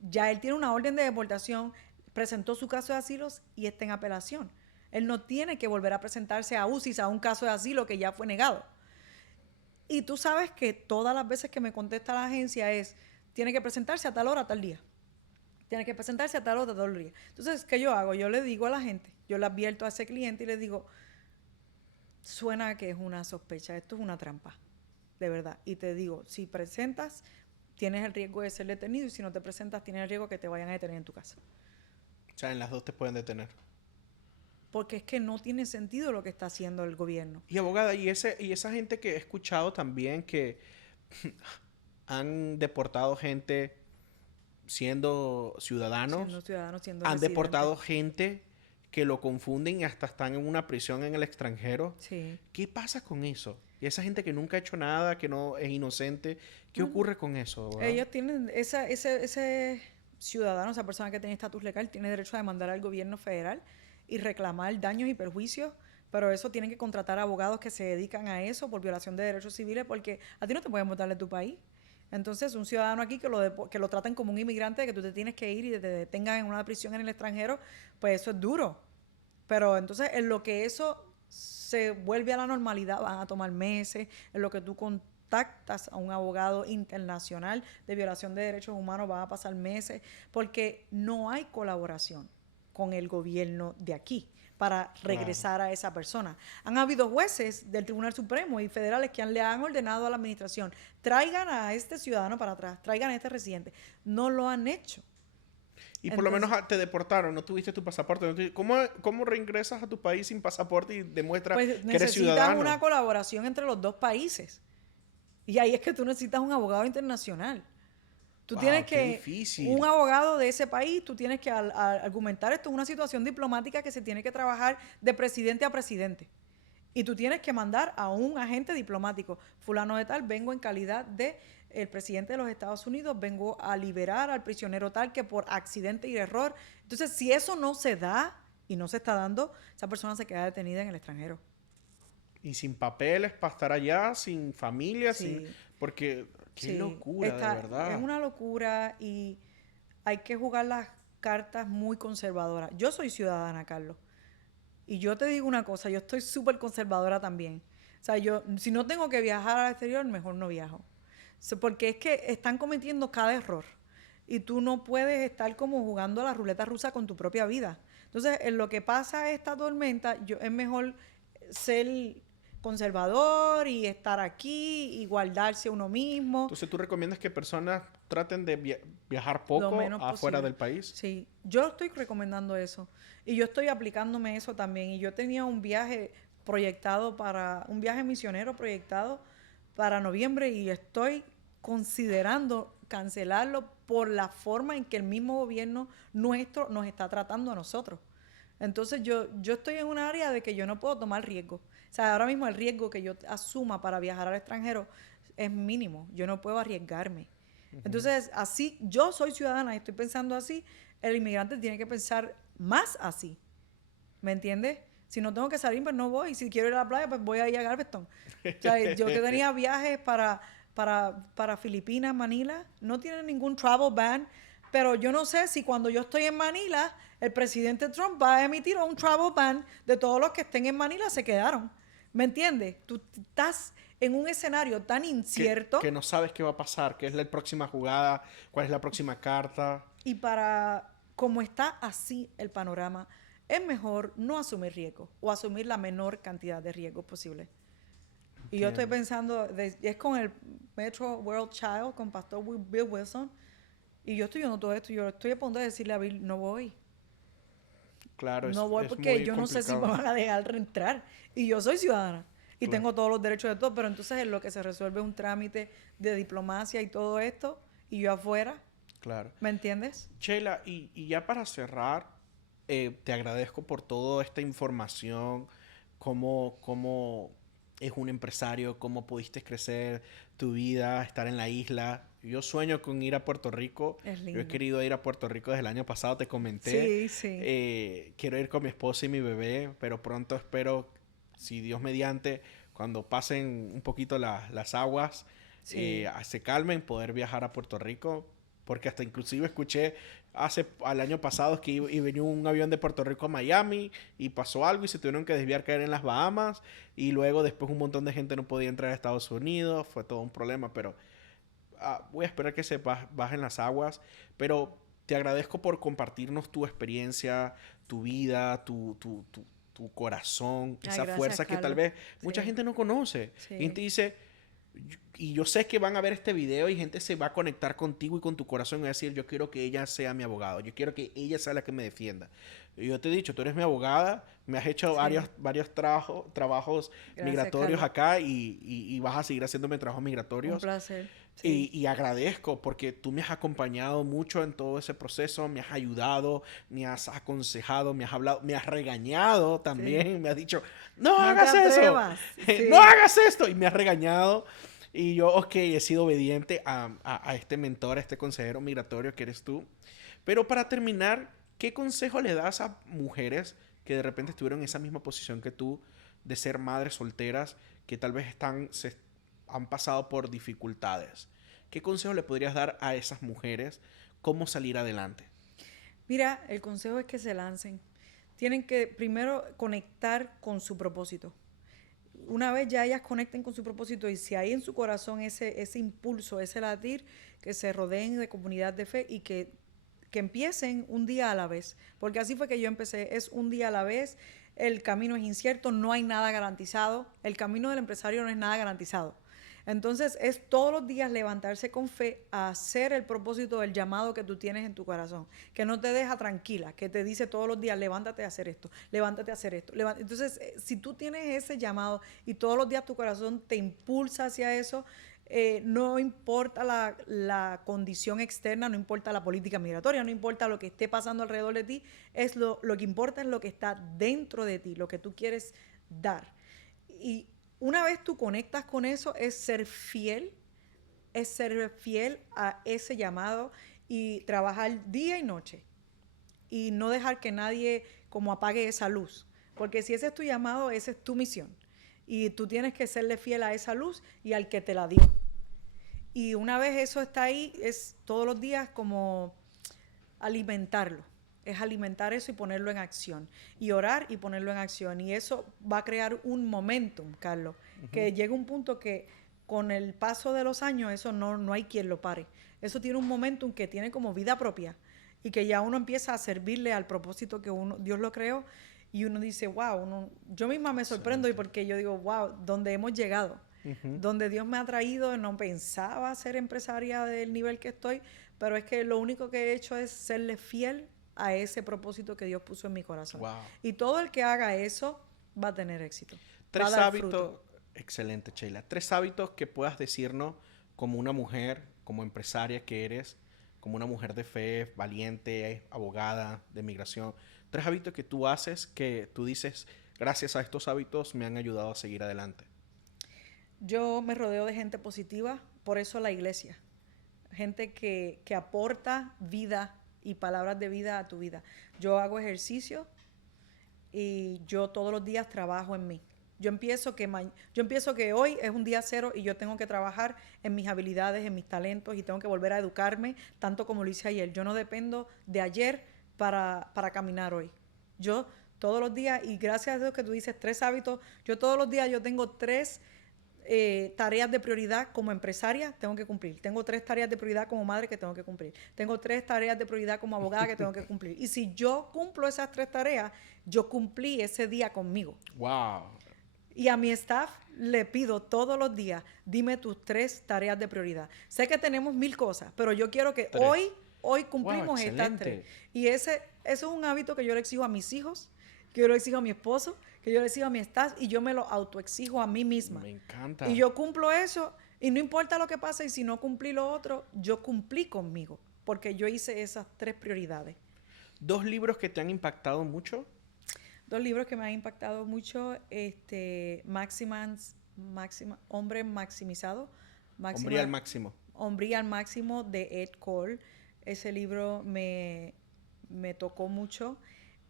él tiene una orden de deportación, presentó su caso de asilos y está en apelación? Él no tiene que volver a presentarse a UCIS a un caso de asilo que ya fue negado. Y tú sabes que todas las veces que me contesta la agencia tiene que presentarse a tal hora, a tal día. Tiene que presentarse a tal hora, a tal día. Entonces, ¿qué yo hago? Yo le digo a la gente, yo le advierto a ese cliente y le digo, Suena a que es una sospecha. Esto es una trampa, de verdad. Y te digo, si presentas, tienes el riesgo de ser detenido y si no te presentas, tienes el riesgo que te vayan a detener en tu casa. O sea, en las dos te pueden detener. Porque es que no tiene sentido lo que está haciendo el gobierno. Y abogada, y esa gente que he escuchado también que han deportado gente siendo ciudadanos, Siendo ciudadano, siendo han residente. deportado gente que lo confunden y hasta están en una prisión en el extranjero. Sí. ¿Qué pasa con eso? Y esa gente que nunca ha hecho nada, que no es inocente, ¿qué ocurre con eso, abogada? Ellos tienen, ese ciudadano, esa persona que tiene estatus legal, tiene derecho a demandar al gobierno federal y reclamar daños y perjuicios, pero eso tienen que contratar abogados que se dedican a eso por violación de derechos civiles, porque a ti no te pueden votar de tu país. Entonces, un ciudadano aquí que lo traten como un inmigrante, que tú te tienes que ir y te detengan en una prisión en el extranjero, pues eso es duro. Pero entonces, en lo que eso se vuelve a la normalidad, van a tomar meses, en lo que tú contactas a un abogado internacional de violación de derechos humanos, van a pasar meses, porque no hay colaboración con el gobierno de aquí para regresar a esa persona. Han habido jueces del Tribunal Supremo y federales que le han ordenado a la administración, traigan a este ciudadano para atrás, traigan a este residente. No lo han hecho. Y por lo menos te deportaron, no tuviste tu pasaporte. ¿Cómo reingresas a tu país sin pasaporte y demuestras Pues que eres necesitas ciudadano? una colaboración entre los dos países. Y ahí es que tú necesitas un abogado internacional. Tú tienes Qué que, difícil. un abogado de ese país, tú tienes que argumentar esto es una situación diplomática que se tiene que trabajar de presidente a presidente. Y tú tienes que mandar a un agente diplomático. Fulano de tal, vengo en calidad de el presidente de los Estados Unidos, vengo a liberar al prisionero tal que por accidente y error. Entonces, si eso no se da y no se está dando, esa persona se queda detenida en el extranjero. Y sin papeles para estar allá, sin familia, Sí. Porque qué Sí, locura, de verdad. es una locura y hay que jugar las cartas muy conservadoras. Yo soy ciudadana, Carlos, y yo te digo una cosa, yo estoy súper conservadora también. O sea, yo, si no tengo que viajar al exterior, mejor no viajo. Porque es que están cometiendo cada error y tú no puedes estar como jugando a la ruleta rusa con tu propia vida. Entonces, en lo que pasa esta tormenta, es mejor ser conservador y estar aquí y guardarse uno mismo Entonces, ¿tú recomiendas que personas traten de viajar lo poco menos afuera posible. del país? Sí, yo estoy recomendando eso y yo estoy aplicándome eso también y yo tenía un viaje un viaje misionero proyectado para noviembre y estoy considerando cancelarlo por la forma en que el mismo gobierno nuestro nos está tratando a nosotros. Entonces yo estoy en un área de que yo no puedo tomar riesgo. O sea, ahora mismo el riesgo que yo asuma para viajar al extranjero es mínimo. Yo no puedo arriesgarme. Entonces, así, yo soy ciudadana y estoy pensando así, el inmigrante tiene que pensar más así. ¿Me entiendes? Si no tengo que salir, pues no voy. Si quiero ir a la playa, pues voy a ir a Galveston. O sea, yo que tenía viajes para Filipinas, Manila, no tienen ningún travel ban, pero yo no sé si cuando yo estoy en Manila, el presidente Trump va a emitir un travel ban de todos los que estén en Manila se quedaron. ¿Me entiendes? Tú estás en un escenario tan incierto. Que no sabes qué va a pasar, qué es la próxima jugada, cuál es la próxima carta. Y como está así el panorama, es mejor no asumir riesgo o asumir la menor cantidad de riesgo posible. Y yo estoy pensando, es con el Metro World Child, con Pastor Bill Wilson, y yo estoy viendo todo esto, yo estoy a punto de decirle a Bill, no voy. Claro, No voy es porque muy yo no sé si me complicado. van a dejar reentrar. Y yo soy ciudadana y Claro. tengo todos los derechos de todo, pero entonces en lo que se resuelve un trámite de diplomacia y todo esto, y yo afuera, Claro. ¿me entiendes? Sheila, y ya para cerrar, te agradezco por toda esta información, cómo es un empresario, cómo pudiste crecer tu vida, estar en la isla. Yo sueño con ir a Puerto Rico. Es Yo he lindo. querido ir a Puerto Rico desde el año pasado, te comenté. Sí, sí. Quiero ir con mi esposa y mi bebé, pero pronto espero, si Dios mediante, cuando pasen un poquito las aguas, Sí. se calmen, poder viajar a Puerto Rico. Porque hasta inclusive escuché al año pasado que y venía un avión de Puerto Rico a Miami y pasó algo y se tuvieron que desviar, caer en las Bahamas y luego después un montón de gente no podía entrar a Estados Unidos. Fue todo un problema, pero voy a esperar que se bajen las aguas. Pero te agradezco por compartirnos tu experiencia, tu vida, tu corazón, Ay, esa gracias, fuerza que tal Carlos. vez mucha Sí, gente no conoce. sí. Y gente dice, y yo sé que van a ver este video y gente se va a conectar contigo y con tu corazón y va a decir, yo quiero que ella sea mi abogado, yo quiero que ella sea la que me defienda. Y yo te he dicho, tú eres mi abogada, me has hecho Sí. varios trabajos Gracias, migratorios Carlos. acá y vas a seguir haciéndome trabajos Un migratorios. placer. Sí. Y agradezco porque tú me has acompañado mucho en todo ese proceso, me has ayudado, me has aconsejado, me has hablado, me has regañado Sí. también, me has dicho, no No te hagas eso, atrevas. no Sí. hagas esto, y me has regañado. Y yo, ok, he sido obediente a este mentor, a este consejero migratorio que eres tú. Pero para terminar, ¿qué consejo le das a mujeres que de repente estuvieron en esa misma posición que tú, de ser madres solteras, que tal vez han pasado por dificultades? ¿Qué consejo le podrías dar a esas mujeres? ¿Cómo salir adelante? Mira, el consejo es que se lancen. Tienen que primero conectar con su propósito. Una vez ya ellas conecten con su propósito y si hay en su corazón ese impulso, ese latir, que se rodeen de comunidad de fe y que empiecen un día a la vez. Porque así fue que yo empecé, es un día a la vez, el camino es incierto, no hay nada garantizado, el camino del empresario no es nada garantizado. Entonces es todos los días levantarse con fe a hacer el propósito del llamado que tú tienes en tu corazón, que no te deja tranquila, que te dice todos los días, levántate a hacer esto, levántate a hacer esto. Entonces, si tú tienes ese llamado y todos los días tu corazón te impulsa hacia eso, no importa la condición externa, no importa la política migratoria, no importa lo que esté pasando alrededor de ti, lo que importa es lo que está dentro de ti, lo que tú quieres dar. Y una vez tú conectas con eso, es ser fiel a ese llamado y trabajar día y noche y no dejar que nadie como apague esa luz. Porque si ese es tu llamado, esa es tu misión. Y tú tienes que serle fiel a esa luz y al que te la dio. Y una vez eso está ahí, es todos los días como alimentarlo. Es alimentar eso y ponerlo en acción. Y orar y ponerlo en acción. Y eso va a crear un momentum, Carlos. Que llega un punto que con el paso de los años eso no hay quien lo pare. Eso tiene un momentum que tiene como vida propia. Y que ya uno empieza a servirle al propósito que Dios lo creó. Y uno dice, wow, yo misma me sorprendo y porque yo digo, wow, ¿dónde hemos llegado? Donde Dios me ha traído, no pensaba ser empresaria del nivel que estoy, pero es que lo único que he hecho es serle fiel a ese propósito que Dios puso en mi corazón. Wow. Y todo el que haga eso va a tener éxito. Va a Tres dar hábitos, fruto. excelente, Sheila. Tres hábitos que puedas decirnos como una mujer, como empresaria que eres, como una mujer de fe, valiente, abogada de migración. Tres hábitos que tú haces que tú dices, gracias a estos hábitos me han ayudado a seguir adelante. Yo me rodeo de gente positiva, por eso la iglesia. Gente que aporta vida y palabras de vida a tu vida. Yo hago ejercicio y yo todos los días trabajo en mí. Yo empiezo que hoy es un día cero y yo tengo que trabajar en mis habilidades, en mis talentos y tengo que volver a educarme tanto como lo hice ayer. Yo no dependo de ayer para caminar hoy. Yo todos los días, y gracias a Dios que tú dices 3 hábitos, yo todos los días yo tengo 3 tareas de prioridad como empresaria, tengo que cumplir. Tengo 3 tareas de prioridad como madre que tengo que cumplir. Tengo 3 tareas de prioridad como abogada que tengo que cumplir. Y si yo cumplo esas 3 tareas, yo cumplí ese día conmigo. Wow. Y a mi staff le pido todos los días, dime tus 3 tareas de prioridad. Sé que tenemos 1000 cosas, pero yo quiero que Tres. hoy cumplimos Wow, estas excelente. 3. Y eso es un hábito que yo le exijo a mis hijos, que yo le exijo a mi esposo, que yo le exijo a mi staff y yo me lo autoexijo a mí misma. Me encanta. Y yo cumplo eso y no importa lo que pase y si no cumplí lo otro, yo cumplí conmigo porque yo hice esas 3 prioridades. ¿Dos libros que te han impactado mucho? 2 libros que me han impactado mucho, Hombre Maximizado. Hombría al máximo. Hombría al máximo de Ed Cole. Ese libro me tocó mucho.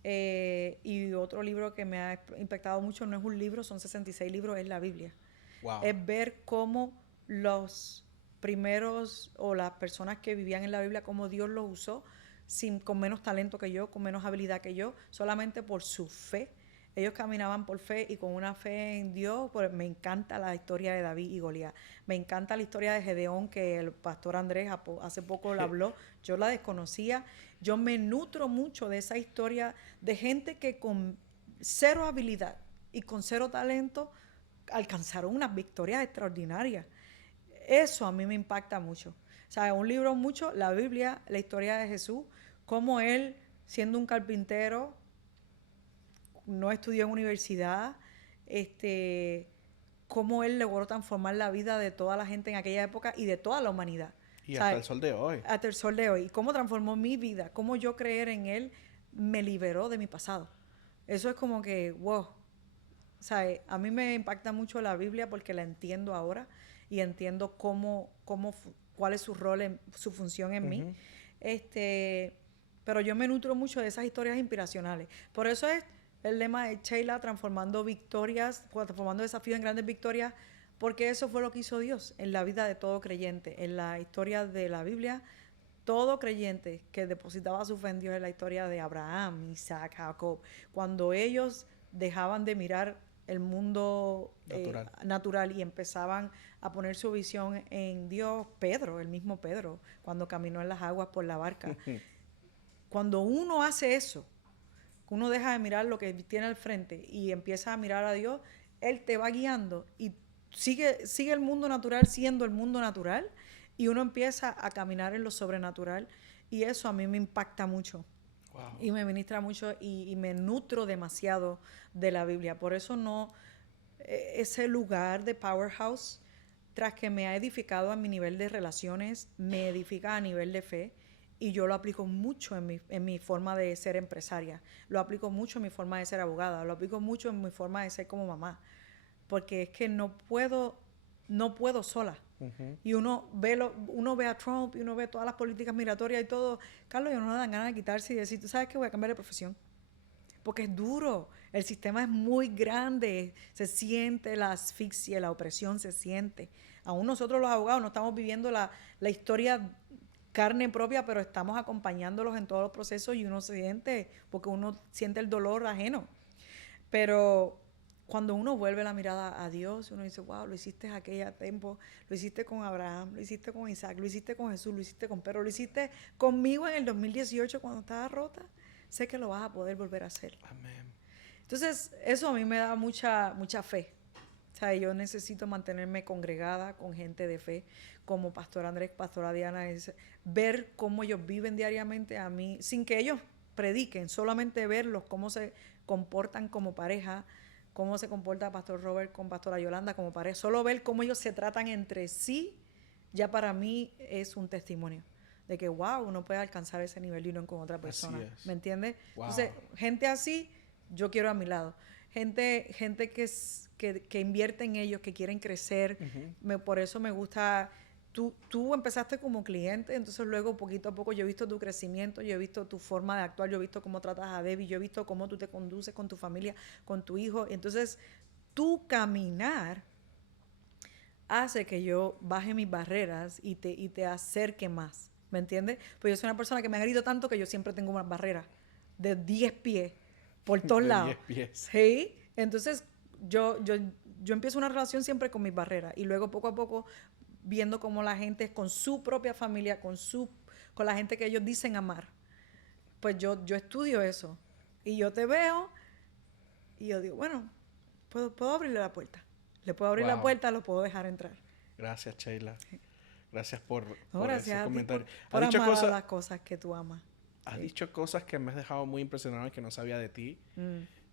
Y otro libro que me ha impactado mucho, no es un libro, son 66 libros, es la Biblia. Wow. Es ver cómo los primeros o las personas que vivían en la Biblia, cómo Dios los usó con menos talento que yo, con menos habilidad que yo, solamente por su fe. Ellos caminaban por fe y con una fe en Dios. Pues me encanta la historia de David y Goliat. Me encanta la historia de Gedeón, que el pastor Andrés hace poco la habló. Yo la desconocía. Yo me nutro mucho de esa historia de gente que con cero habilidad y con cero talento alcanzaron unas victorias extraordinarias. Eso a mí me impacta mucho. O sea, un libro mucho, la Biblia, la historia de Jesús, cómo él, siendo un carpintero, no estudió en universidad, cómo él logró transformar la vida de toda la gente en aquella época y de toda la humanidad. Y hasta el sol de hoy. Hasta el sol de hoy. Y cómo transformó mi vida, cómo yo creer en él me liberó de mi pasado. Eso es como que, wow. O sea, a mí me impacta mucho la Biblia porque la entiendo ahora y entiendo cuál es su rol, su función en mí. Pero yo me nutro mucho de esas historias inspiracionales. Por eso es el lema de Sheila, transformando desafíos en grandes victorias, porque eso fue lo que hizo Dios en la vida de todo creyente. En la historia de la Biblia, todo creyente que depositaba su fe en Dios, en la historia de Abraham, Isaac, Jacob, cuando ellos dejaban de mirar el mundo natural y empezaban a poner su visión en Dios. Pedro, el mismo Pedro, cuando caminó en las aguas por la barca. Cuando uno hace eso, uno deja de mirar lo que tiene al frente y empieza a mirar a Dios, Él te va guiando y sigue el mundo natural siendo el mundo natural, y uno empieza a caminar en lo sobrenatural, y eso a mí me impacta mucho. Wow. Y me ministra mucho y me nutro demasiado de la Biblia. Por eso ese lugar de Powerhouse, tras que me ha edificado a mi nivel de relaciones, me edifica a nivel de fe, y yo lo aplico mucho en mi forma de ser empresaria, lo aplico mucho en mi forma de ser abogada, lo aplico mucho en mi forma de ser como mamá, porque es que no puedo sola. Uh-huh. Y uno ve a Trump y uno ve todas las políticas migratorias y todo. Carlos, yo no me dan ganas de quitarse y decir, tú sabes que voy a cambiar de profesión, porque es duro, el sistema es muy grande, se siente la asfixia, la opresión se siente. Aún nosotros los abogados no estamos viviendo la historia carne propia, pero estamos acompañándolos en todos los procesos, y uno siente, porque uno siente el dolor ajeno. Pero cuando uno vuelve la mirada a Dios, uno dice, wow, lo hiciste en aquel tiempo, lo hiciste con Abraham, lo hiciste con Isaac, lo hiciste con Jesús, lo hiciste con Pedro, lo hiciste conmigo en el 2018 cuando estaba rota, sé que lo vas a poder volver a hacer. Amén. Entonces, eso a mí me da mucha fe. O sea, yo necesito mantenerme congregada con gente de fe, como Pastor Andrés, Pastora Diana, es ver cómo ellos viven diariamente a mí, sin que ellos prediquen, solamente verlos, cómo se comportan como pareja, cómo se comporta Pastor Robert con Pastora Yolanda como pareja, solo ver cómo ellos se tratan entre sí, ya para mí es un testimonio de que, wow, uno puede alcanzar ese nivel y uno con otra persona, ¿me entiendes? Wow. Entonces, gente así, yo quiero a mi lado. Gente que invierte en ellos, que quieren crecer. Uh-huh. Por eso me gusta. Tú empezaste como cliente, entonces luego poquito a poco yo he visto tu crecimiento, yo he visto tu forma de actuar, yo he visto cómo tratas a Debbie, yo he visto cómo tú te conduces con tu familia, con tu hijo. Entonces, tu caminar hace que yo baje mis barreras y te acerque más, ¿me entiendes? Pues yo soy una persona que me ha herido tanto que yo siempre tengo unas barreras de 10 pies por todos lados. 10 pies. Sí, entonces yo empiezo una relación siempre con mis barreras, y luego poco a poco viendo cómo la gente con su propia familia, con la gente que ellos dicen amar, pues yo estudio eso, y yo te veo y yo digo, bueno, puedo abrirle la puerta, le puedo abrir la puerta, lo puedo dejar entrar. Gracias, Sheila. Gracias por gracias ese comentario. por amar las cosas que tú amas. Has dicho cosas que me has dejado muy impresionado y que no sabía de ti.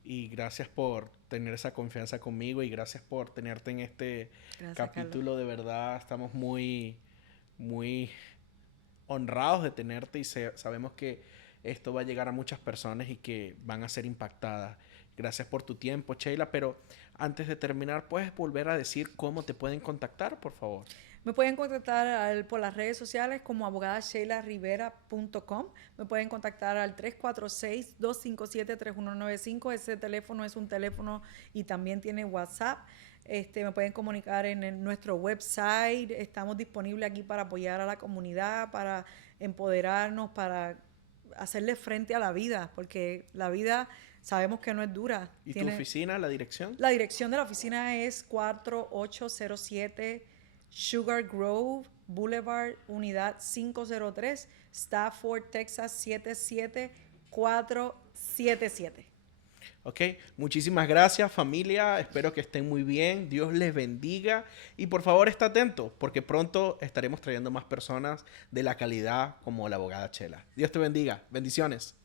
Y gracias por tener esa confianza conmigo, y gracias por tenerte en este capítulo. Carlos. De verdad, estamos muy, muy honrados de tenerte, y sabemos que esto va a llegar a muchas personas y que van a ser impactadas. Gracias por tu tiempo, Sheila. Pero antes de terminar, ¿puedes volver a decir cómo te pueden contactar, por favor? Me pueden contactar por las redes sociales como abogadasheilarivera.com. Me pueden contactar al 346-257-3195. Ese teléfono es un teléfono y también tiene WhatsApp. Me pueden comunicar en nuestro website. Estamos disponibles aquí para apoyar a la comunidad, para empoderarnos, para hacerle frente a la vida, porque la vida sabemos que no es dura. ¿Y tu oficina, la dirección? La dirección de la oficina es 4807 Sugar Grove Boulevard, unidad 503, Stafford, Texas 77477. ¿Ok? Muchísimas gracias, familia. Espero que estén muy bien. Dios les bendiga. Y por favor, está atento, porque pronto estaremos trayendo más personas de la calidad como la abogada Chela. Dios te bendiga. Bendiciones.